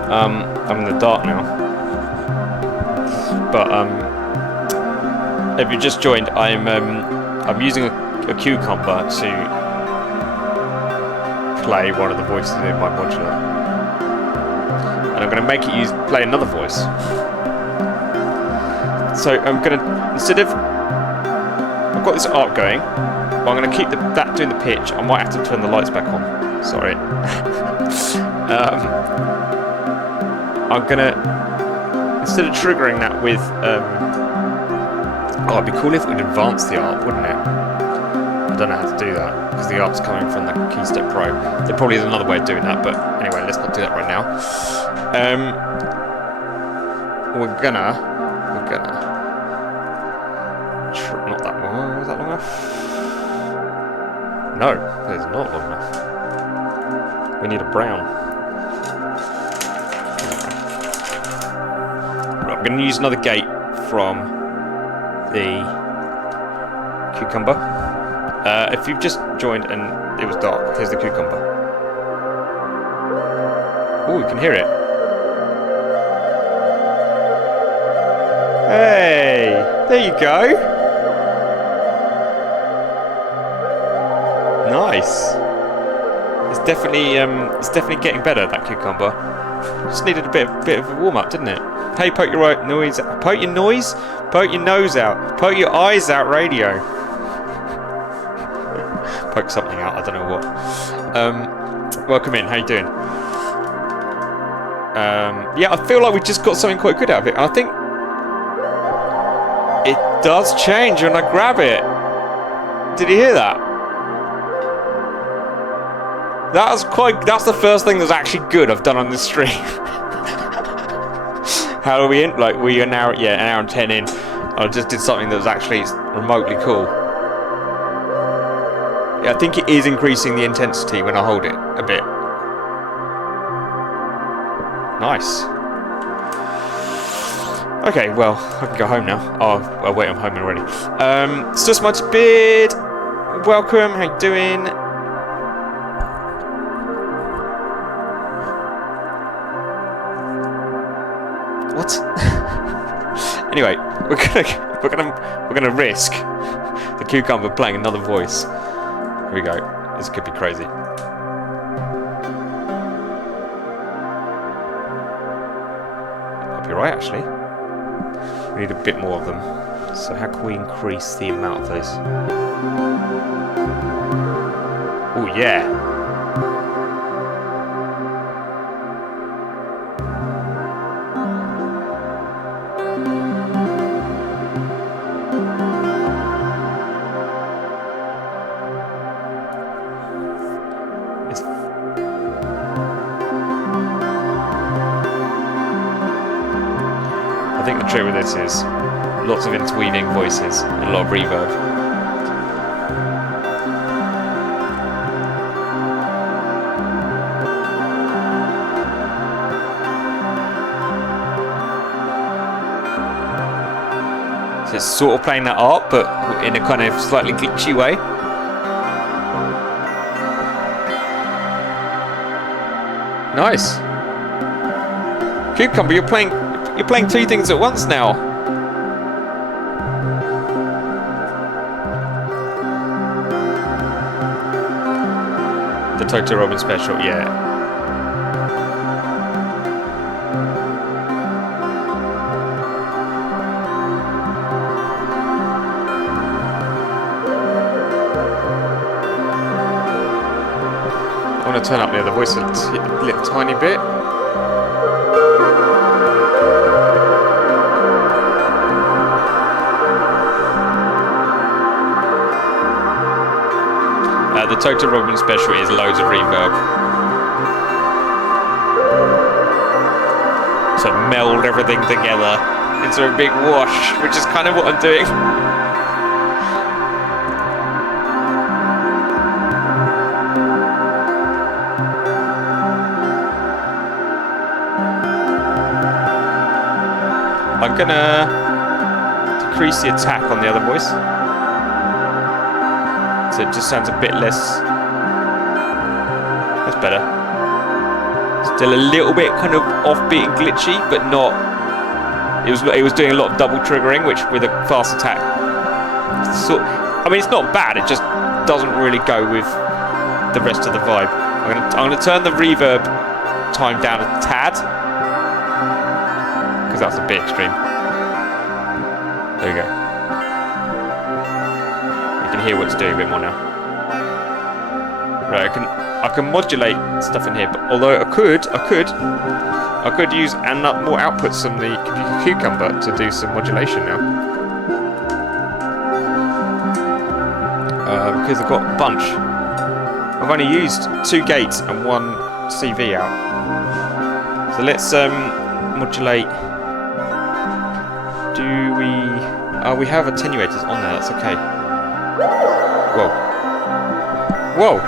I'm in the dark now. But if you just joined, I'm using a cucumber to play one of the voices in my modular. And I'm gonna make it play another voice. So I'm gonna, I've got this ARP going. I'm going to keep that doing the pitch. I might have to turn the lights back on. Sorry. I'm going to, instead of triggering that with, oh, it'd be cool if it would advance the ARP, wouldn't it? I don't know how to do that, because the ARP's coming from the Keystep Pro. There probably is another way of doing that, but anyway, let's not do that right now. We're gonna, not that long, is that long enough? No, it's not long enough. We need a brown. Right, I'm going to use another gate from the cucumber. If you've just joined and it was dark, here's the cucumber. Oh, you can hear it. Hey, there you go. Nice. It's definitely getting better, that cucumber. Just needed a bit of a warm up, didn't it? Hey, poke your nose out. Poke your nose? Poke your nose out. Poke your eyes out, radio. Poke something out, I don't know what. Welcome in, how you doing? Yeah, I feel like we just got something quite good out of it. And I think it does change when I grab it. Did you hear that? That's the first thing that's actually good I've done on this stream. How are we in? Like, we are now, yeah, an hour and 10 in. I just did something that was actually remotely cool. Yeah, I think it is increasing the intensity when I hold it a bit. Nice. Okay, well, I can go home now. Oh, well, wait, I'm home already. It's just much beard. Welcome, how you doing? What? Anyway, we're gonna risk the cucumber playing another voice. Here we go. This could be crazy. Might be right, actually. We need a bit more of them. So how can we increase the amount of those? Oh yeah. I think the trick with this is lots of interweaving voices and a lot of reverb. So it's sort of playing that art, but in a kind of slightly glitchy way. Nice. Cucumber, you're playing two things at once now. The Toto Robin special, yeah. I want to turn up the other voice a little tiny bit. The Toto Robin special is loads of reverb. So meld everything together into a big wash, which is kind of what I'm doing. I'm gonna decrease the attack on the other voice. So it just sounds a bit less. That's better. Still a little bit kind of offbeat and glitchy, but not. It was doing a lot of double triggering, which with a fast attack. So, I mean, it's not bad. It just doesn't really go with the rest of the vibe. I'm gonna turn the reverb time down a tad because that's a bit extreme. There we go. can hear what it's doing a bit more now. Right, I can modulate stuff in here, but although I could use more outputs from the Cucumber to do some modulation now. Because I've got a bunch. I've only used 2 gates and 1 CV out. So let's modulate. Do we? Oh, we have attenuators on there. That's okay. Whoa! Whoa!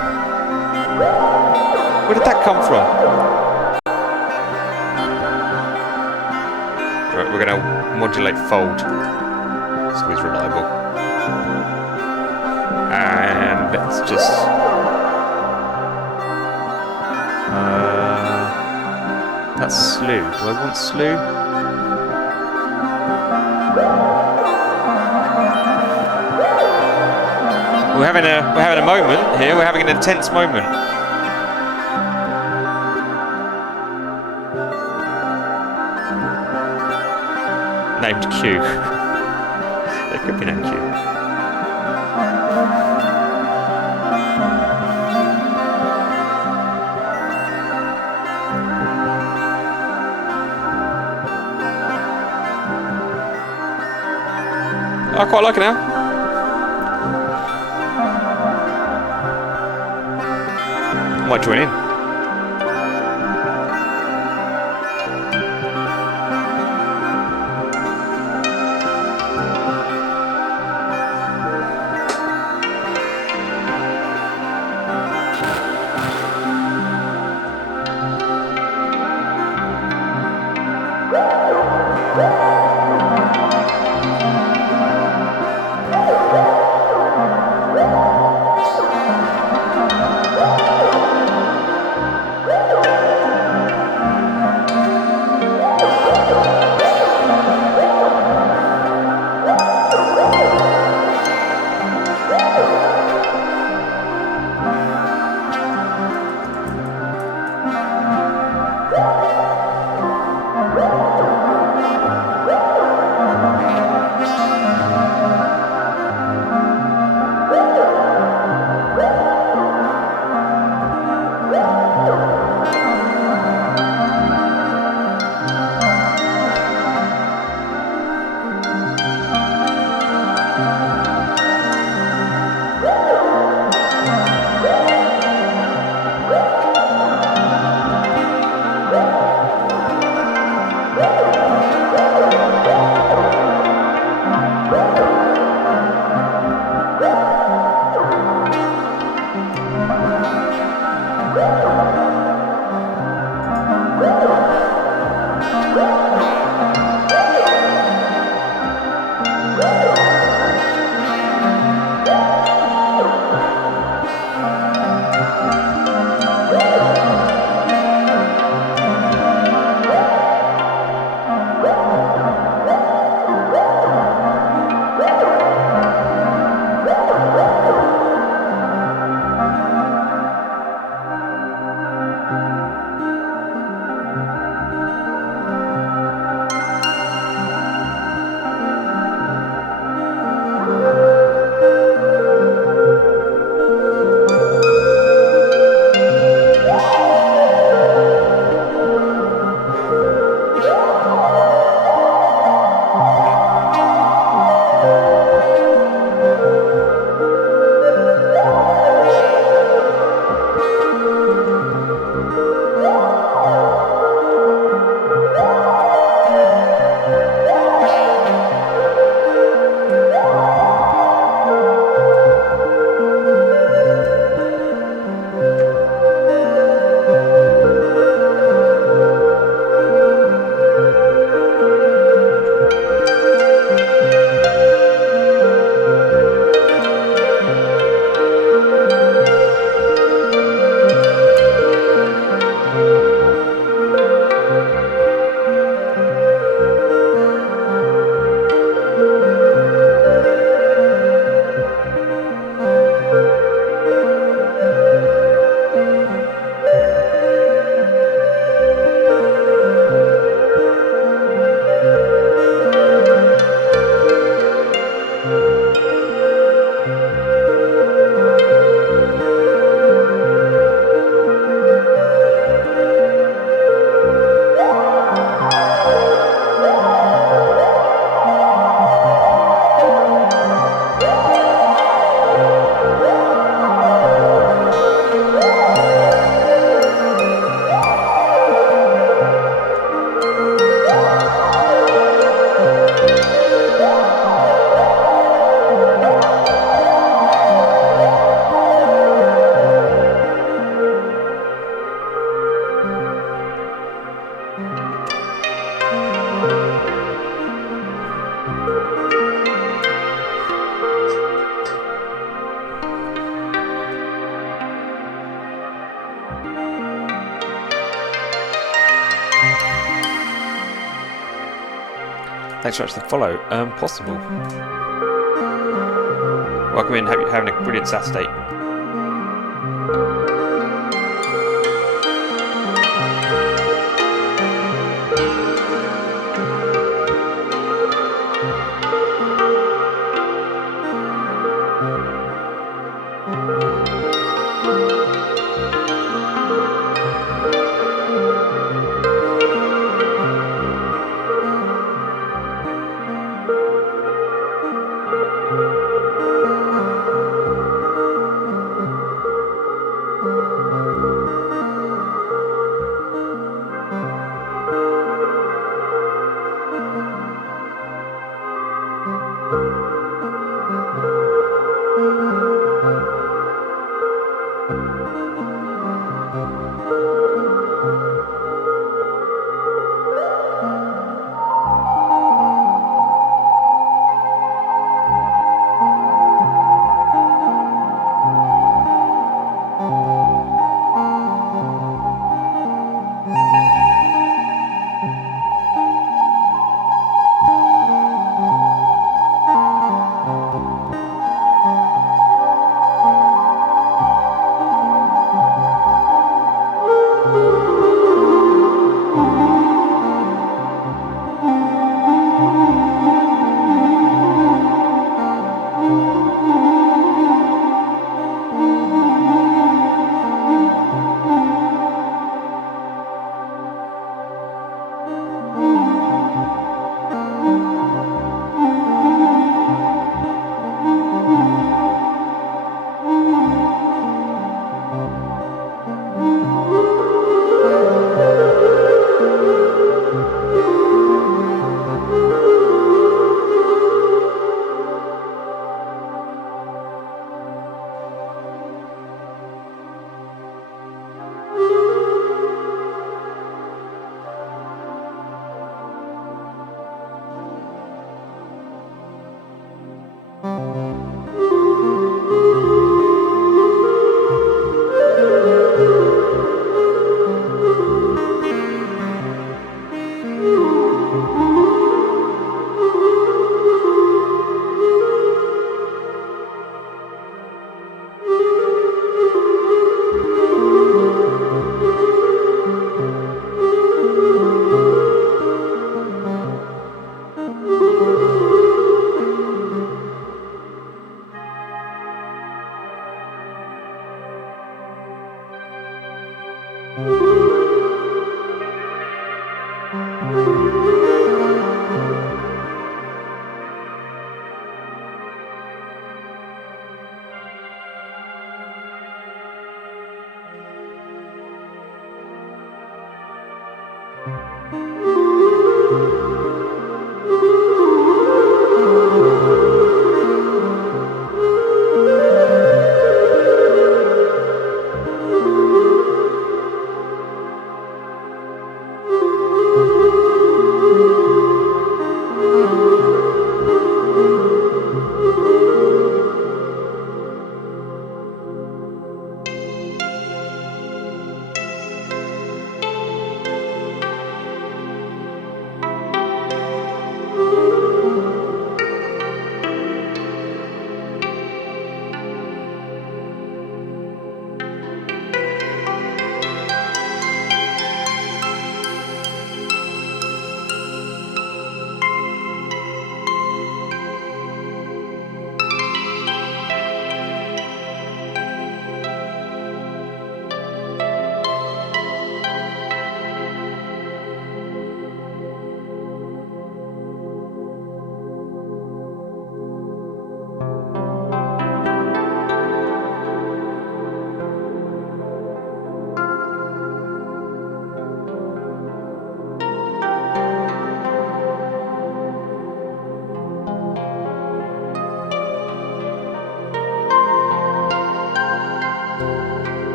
Where did that come from? Right, we're gonna modulate fold. It's always reliable. And let's just. That's slew. Do I want slew? We're having a moment here. We're having an intense moment. Named Q. It could be named Q. I quite like it now. I might join in. Thanks very much for the follow. Possible. Welcome in. Hope you're having a brilliant Saturday.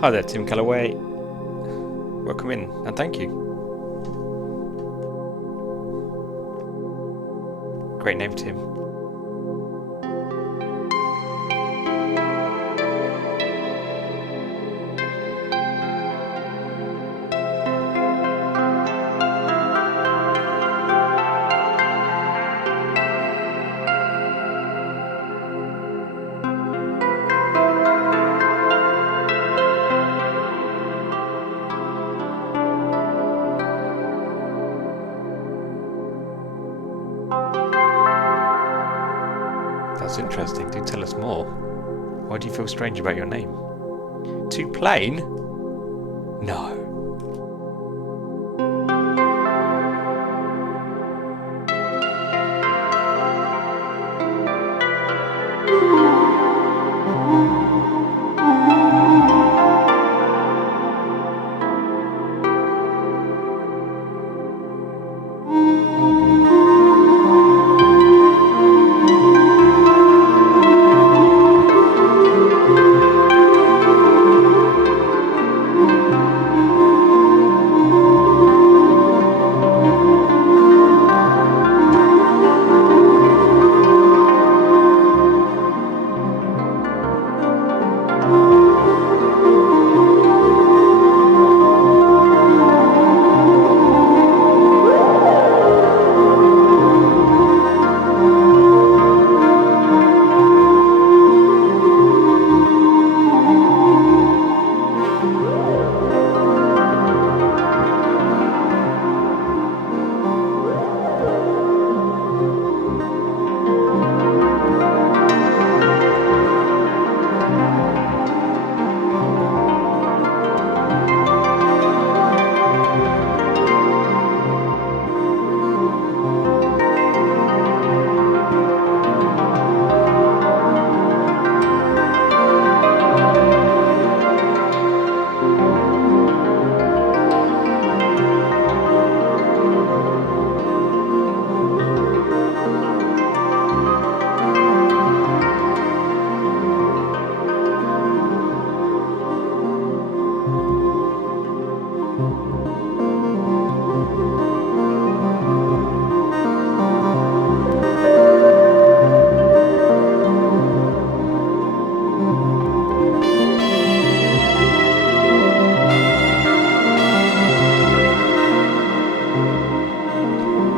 Hi there, Tim Calloway. Welcome in, and thank you. Great name, Tim. That's interesting. Do tell us more. Why do you feel strange about your name? Too plain? No.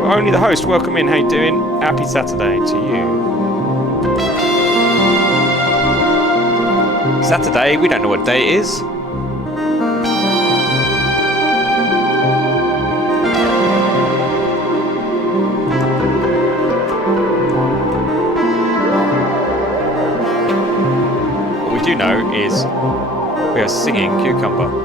Only the host, welcome in, how you doing? Happy Saturday to you. Saturday, we don't know what day it is. What we do know is we are singing Cucumber.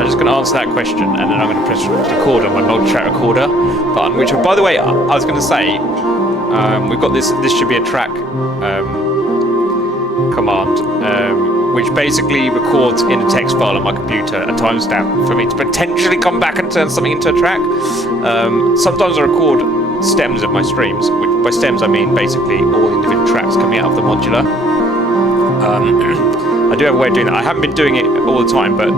I'm just going to answer that question, and then I'm going to press record on my multi-track recorder button. Which, by the way, I was going to say, we've got this. This should be a track command, which basically records in a text file on my computer a timestamp for me to potentially come back and turn something into a track. Sometimes I record stems of my streams, which by stems I mean basically all individual tracks coming out of the modular. I do have a way of doing that. I haven't been doing it all the time, but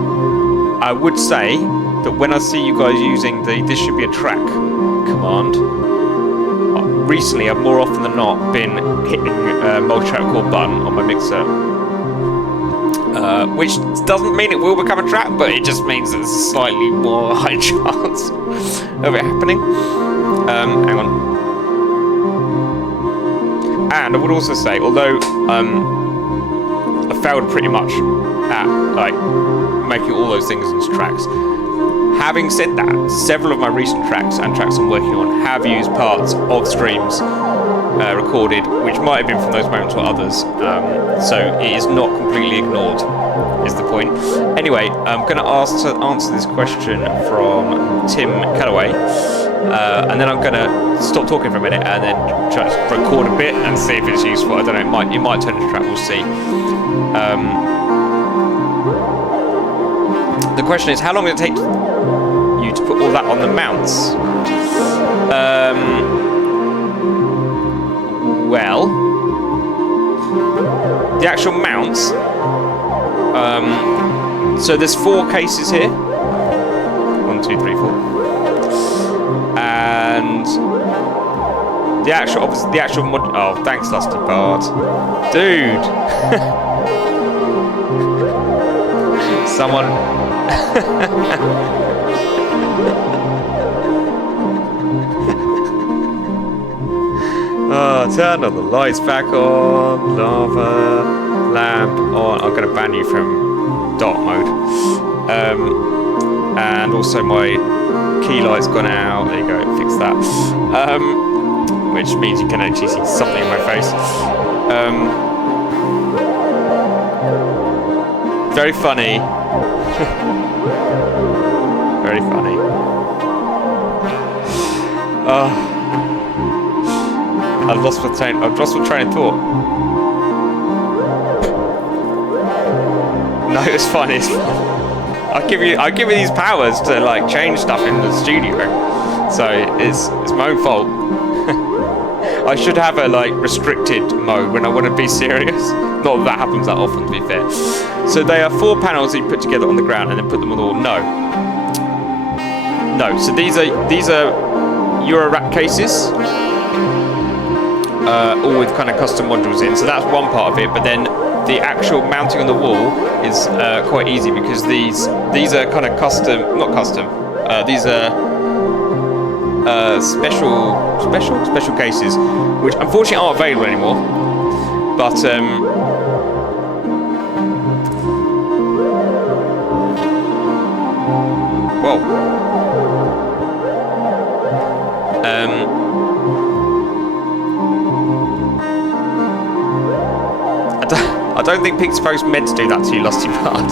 I would say that when I see you guys using the "this should be a track" command, recently I've more often than not been hitting multi-track record button on my mixer, which doesn't mean it will become a track, but it just means there's a slightly more high chance of it happening. Hang on. And I would also say, although I failed pretty much at like making all those things into tracks, having said that, several of my recent tracks and tracks I'm working on have used parts of streams recorded, which might have been from those moments or others. So it is not completely ignored, is the point. Anyway, I'm going to answer this question from Tim Calloway, and then I'm going to stop talking for a minute and then try to record a bit and see if it's useful. I don't know, it might turn into a track, we'll see. The question is, how long does it take you to put all that on the mounts? Well, the actual mounts, so there's 4 cases here. 1, 2, 3, 4. And the actual mod. Oh, thanks, Lusty Bard. Dude! Someone. Oh, turn all the lights back on, lava, lamp on. I'm going to ban you from dark mode. And also my key light's gone out. There you go, fix that. Which means you can actually see something in my face. Very funny. Very funny. I've lost my train of thought. No, it's fine. It's fine. I give you these powers to like change stuff in the studio, so it's my own fault. I should have a like restricted mode when I want to be serious. Not that happens that often, to be fair. So they are 4 panels that you put together on the ground and then put them on the wall. No. So these are Euro rack cases. All with kind of custom modules in, so that's one part of it. But then the actual mounting on the wall is quite easy, because these are kind of not custom. These are special cases, which unfortunately aren't available anymore. But whoa. I don't think Pixpo's meant to do that to you, Lusty Bard.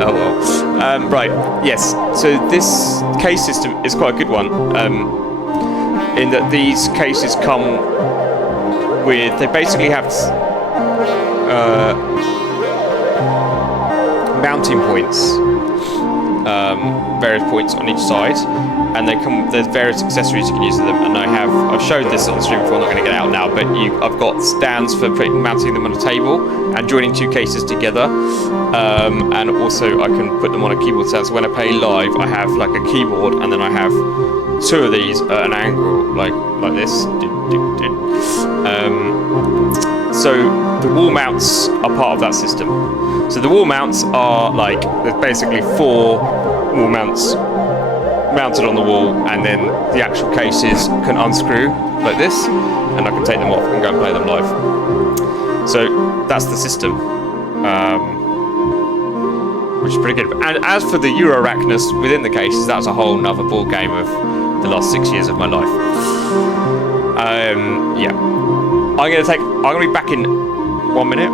Oh well. Right, yes. So this case system is quite a good one, in that these cases come with, they basically have mounting points, various points on each side, and there's various accessories you can use with them. And I've showed this on stream before, I'm not going to get it out now, but I've got stands for mounting them on a table and joining 2 cases together, and also I can put them on a keyboard stand. So when I play live, I have like a keyboard, and then I have 2 of these at an angle, like this. So the wall mounts are part of that system. So the wall mounts are like, there's basically 4 wall mounts mounted on the wall, and then the actual cases can unscrew like this, and I can take them off and go and play them live. So that's the system, which is pretty good. And as for the Euro rackness within the cases, that's a whole nother ball game of the last 6 years of my life. Yeah, I'm gonna be back in 1 minute.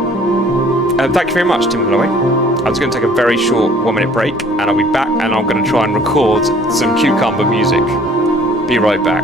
Thank you very much, Tim Holloway. I'm just going to take a very short 1 minute break, and I'll be back, and I'm going to try and record some Cucumber music. Be right back.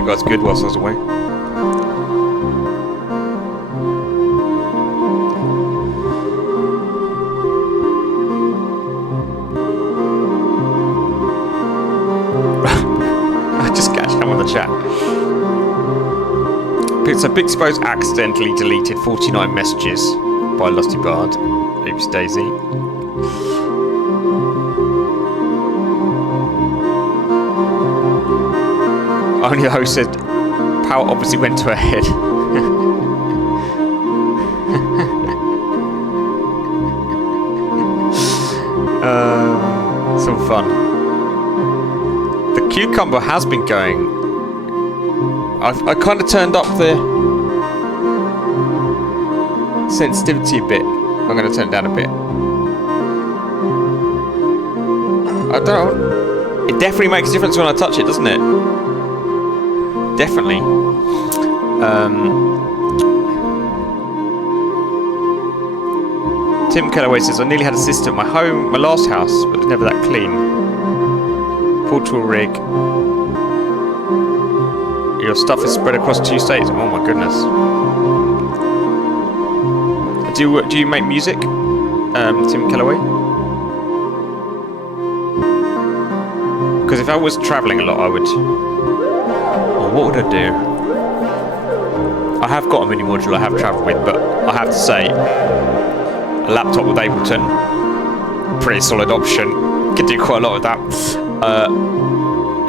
you guys good whilst I was away. I just catched up on the chat. So Big Spo's accidentally deleted 49 messages by Lusty Bard. Oops, Daisy. Only the host said power obviously went to her head. It's all fun. The cucumber has been going. I kind of turned up the sensitivity a bit. I'm going to turn it down a bit. I don't know. It definitely makes a difference when I touch it, doesn't it? Definitely. Tim Kellaway says, I nearly had a system at my last house, but it was never that clean. Portable rig. Your stuff is spread across 2 states. Oh my goodness. Do you make music, Tim Kellaway? Because if I was travelling a lot, I would... Well, what would I do? I have got a mini modular I have travelled with, but I have to say, a laptop with Ableton, pretty solid option. Can do quite a lot of that.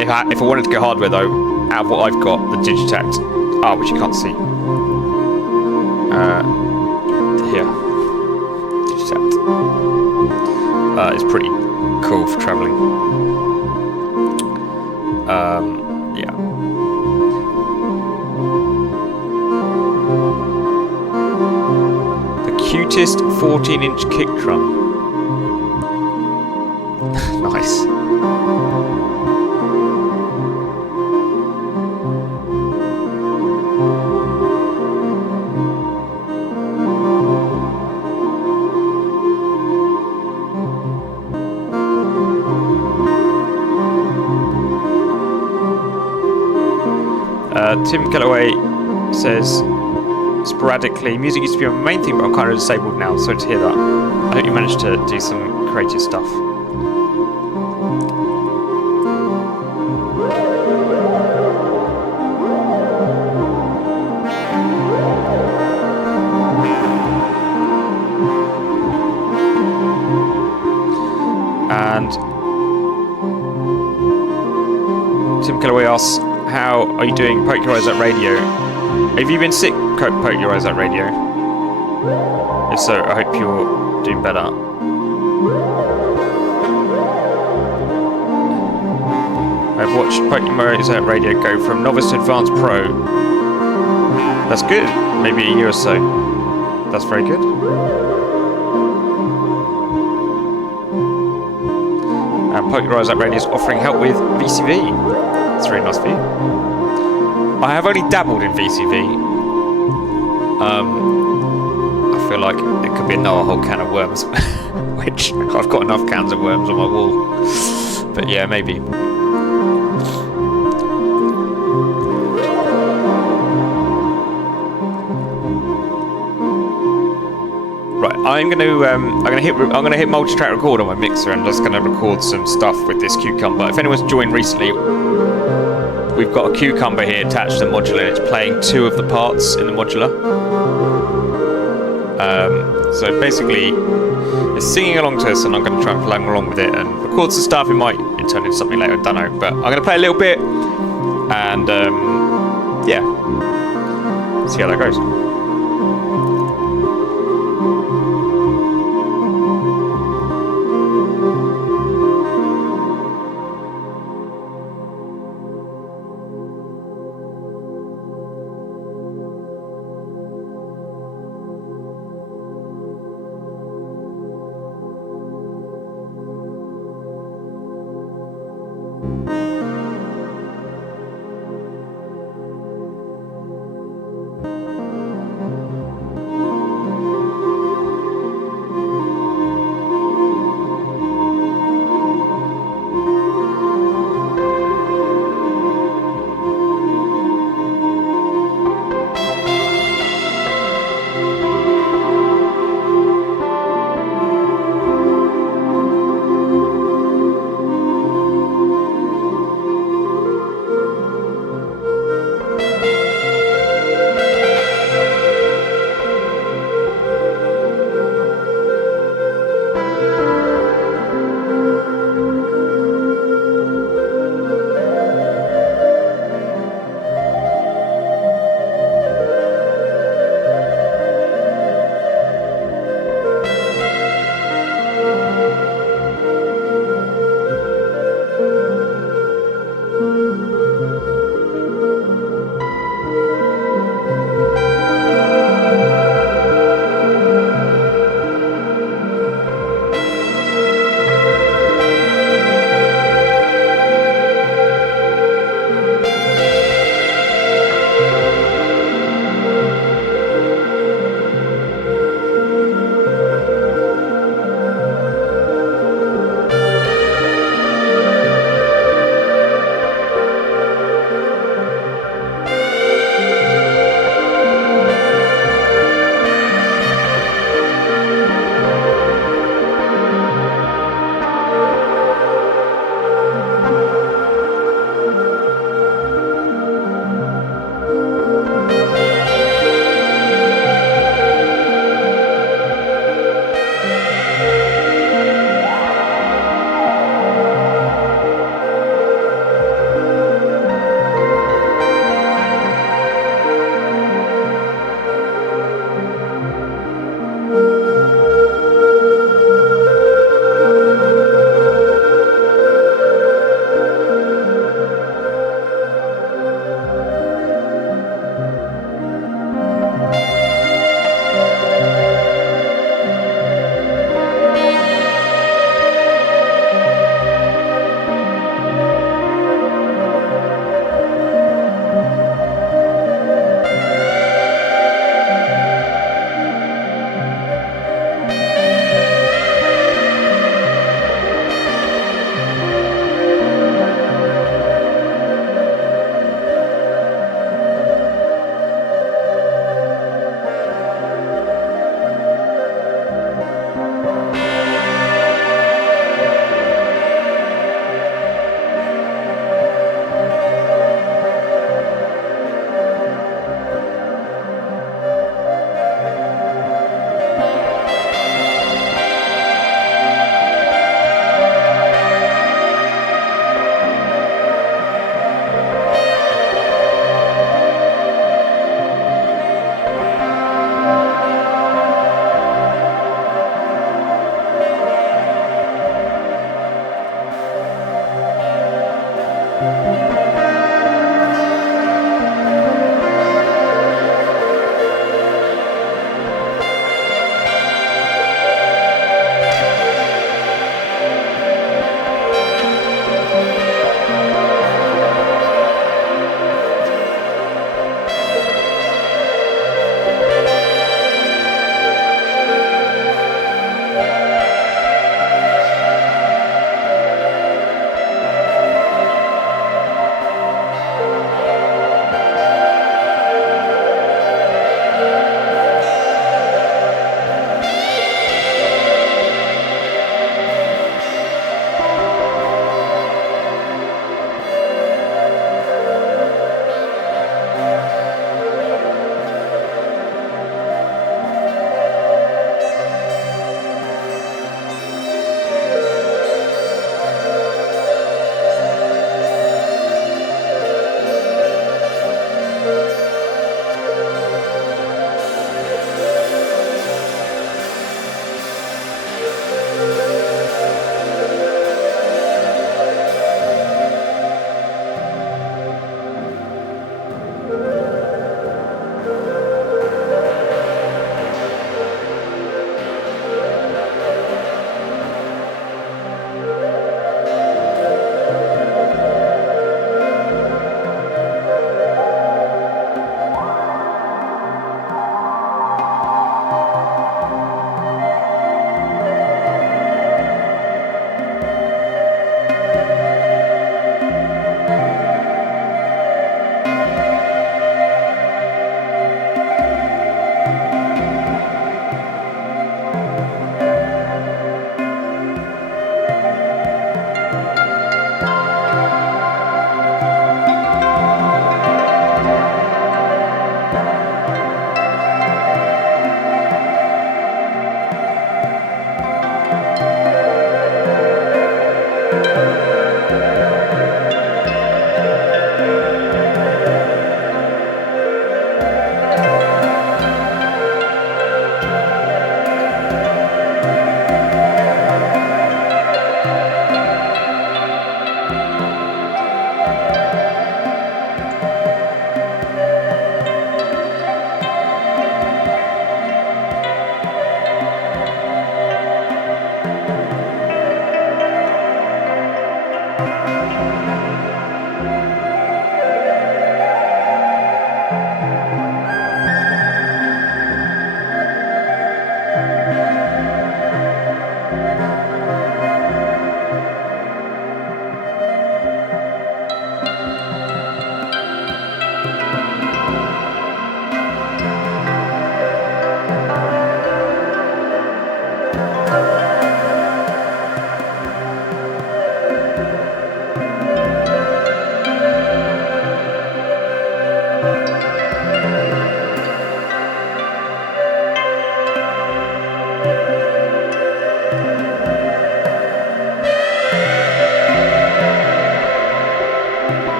If I wanted to go hardware though, out of what I've got, the Digitact, which you can't see. Here, Digitact. It's pretty cool for travelling. Yeah. The cutest 14-inch kick drum. Nice. Tim Kellaway says, sporadically, music used to be my main thing, but I'm kind of disabled now, so to hear that. I hope you managed to do some creative stuff. And Tim Kellaway asks, how are you doing? Poke Your Eyes at Radio. Have you been sick, Poke Your Eyes at Radio? If so, I hope you're doing better. I've watched Poke Your Eyes at Radio go from novice to advanced pro. That's good. Maybe a year or so. That's very good. And Poke Your Eyes at Radio is offering help with VCV. That's very nice of you. I have only dabbled in VCV. I feel like it could be a whole can of worms, which I've got enough cans of worms on my wall. But yeah, maybe. Right, I'm gonna hit multi-track record on my mixer and just gonna record some stuff with this cucumber. If anyone's joined recently, we've got a cucumber here attached to the modular. It's playing 2 of the parts in the modular. So basically, it's singing along to us, and I'm going to try and play along with it and record some stuff. It might turn into something later, I don't know. But I'm going to play a little bit, and yeah, see how that goes.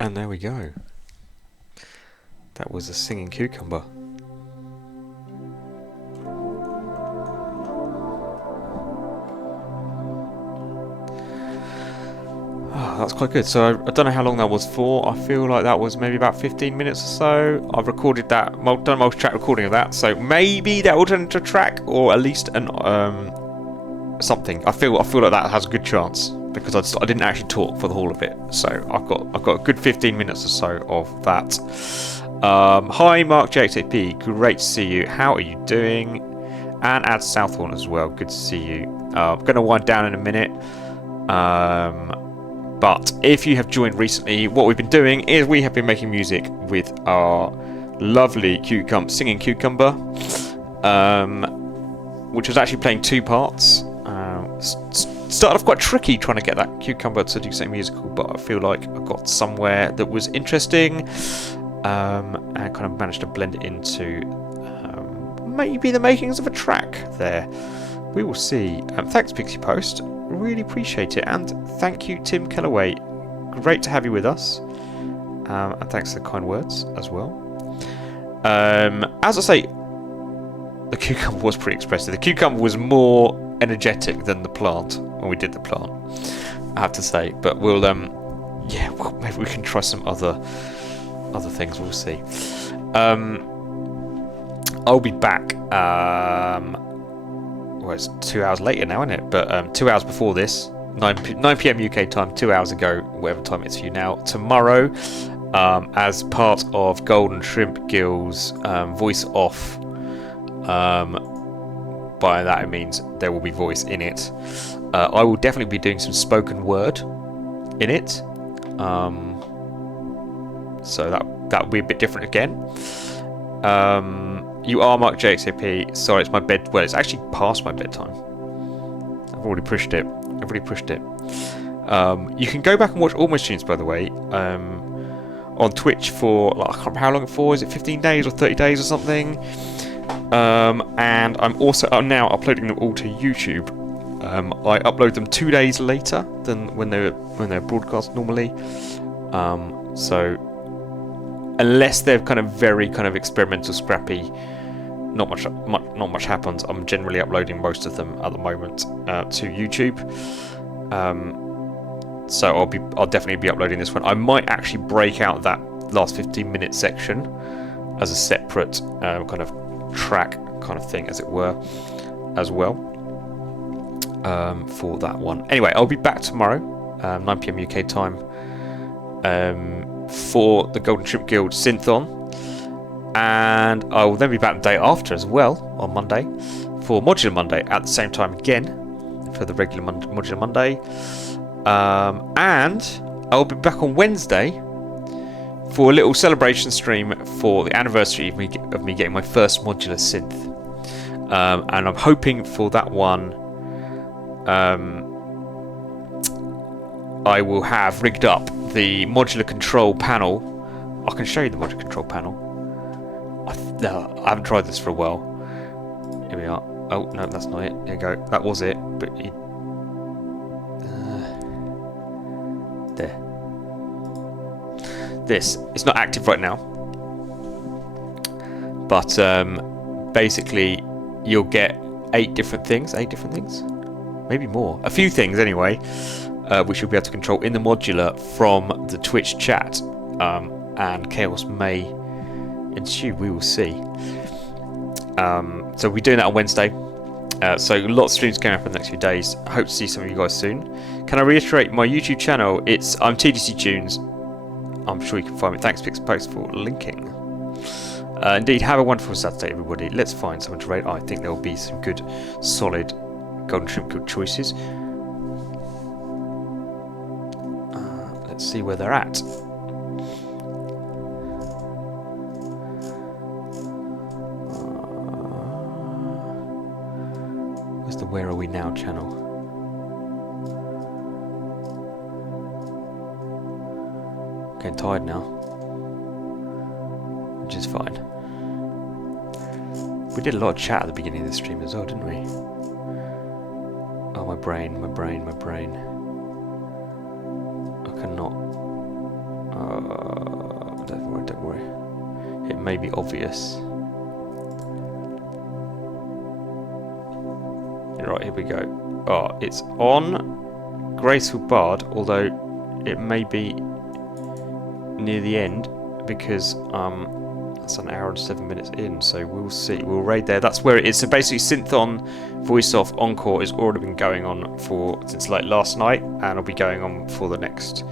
And there we go. That was a singing cucumber. Oh, that's quite good. So I don't know how long that was for. I feel like that was maybe about 15 minutes or so. I've recorded that, done a multi-track recording of that. So maybe that will turn into a track, or at least an something. I feel like that has a good chance because I didn't actually talk for the whole of it. So I've got a good 15 minutes or so of that. Hi Mark JXAP, great to see you. How are you doing? And Ad Southhorn as well, good to see you. I'm going to wind down in a minute. But if you have joined recently, what we've been doing is we have been making music with our lovely singing cucumber, which was actually playing two parts. Started off quite tricky trying to get that cucumber to do something musical, but I feel like I got somewhere that was interesting, and kind of managed to blend it into maybe the makings of a track there. We will see. Thanks Pixie Post, really appreciate it, and thank you Tim Kellaway, great to have you with us, and thanks for the kind words as well. As I say, the cucumber was pretty expressive. The cucumber was more energetic than the plant when we did the plant, I have to say, but we'll maybe we can try some other things, we'll see. I'll be back well, it's 2 hours later now, isn't it? But 2 hours before this, 9 p.m. UK time, 2 hours ago, whatever time it's for you now, tomorrow, as part of Golden Shrimp Guild's voice off. By that it means there will be voice in it. I will definitely be doing some spoken word in it. So that will be a bit different again. You are Mark JXAP. Sorry, it's my bed. Well, it's actually past my bedtime. I've already pushed it. You can go back and watch all my streams, by the way, on Twitch for, like, I can't remember how long for. Is it 15 days or 30 days or something? And I'm also now uploading them all to YouTube. I upload them 2 days later than when they're broadcast normally. So unless they're kind of very kind of experimental, scrappy, not much happens. I'm generally uploading most of them at the moment to YouTube. So I'll definitely be uploading this one. I might actually break out that last 15-minute section as a separate kind of track kind of thing, as it were, as well, for that one. Anyway, I'll be back tomorrow, 9 p.m. UK time, for the Golden Shrimp Guild Synth-on, and I will then be back the day after as well, on Monday, for Modular Monday at the same time again, for the regular Modular Monday, and I'll be back on Wednesday for a little celebration stream for the anniversary of me getting my first modular synth, and I'm hoping for that one I will have rigged up the modular control panel. I can show you the modular control panel. I haven't tried this for a while. Here we are. Oh no, that's not it. There you go. That was it, but there. It's not active right now, but basically you'll get 8 different things, maybe more, a few things anyway, which you'll be able to control in the modular from the Twitch chat, and chaos may ensue, we will see. So we're doing that on Wednesday, so lots of streams coming up in the next few days. I hope to see some of you guys soon. Can I reiterate my YouTube channel? I'm TDC Tunes. I'm sure you can find me. Thanks Pixie Post for linking. Indeed, have a wonderful Saturday, everybody. Let's find someone to rate. I think there will be some good, solid Golden Shrimp Guild choices. Let's see where they're at. Where's the Where Are We Now channel? Getting tired now, which is fine. We did a lot of chat at the beginning of the stream as well, didn't we? Oh, my brain. I cannot. it may be obvious. Right, here we go. Oh, it's on Graceful Bard, although it may be near the end because that's an hour and 7 minutes in, so we'll see. We'll raid there. That's where it is. So basically, Synth On, Voice Off, Encore has already been going on since like last night, and it'll be going on for the next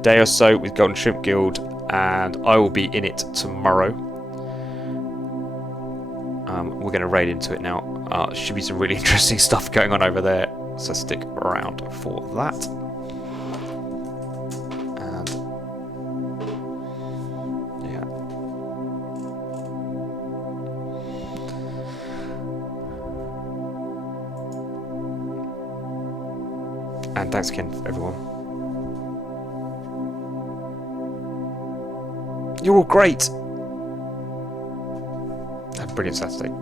day or so with Golden Shrimp Guild, and I will be in it tomorrow. We're going to raid into it now. Should be some really interesting stuff going on over there, so stick around for that. And yeah, and thanks again everyone. You're all great. Have a brilliant Saturday.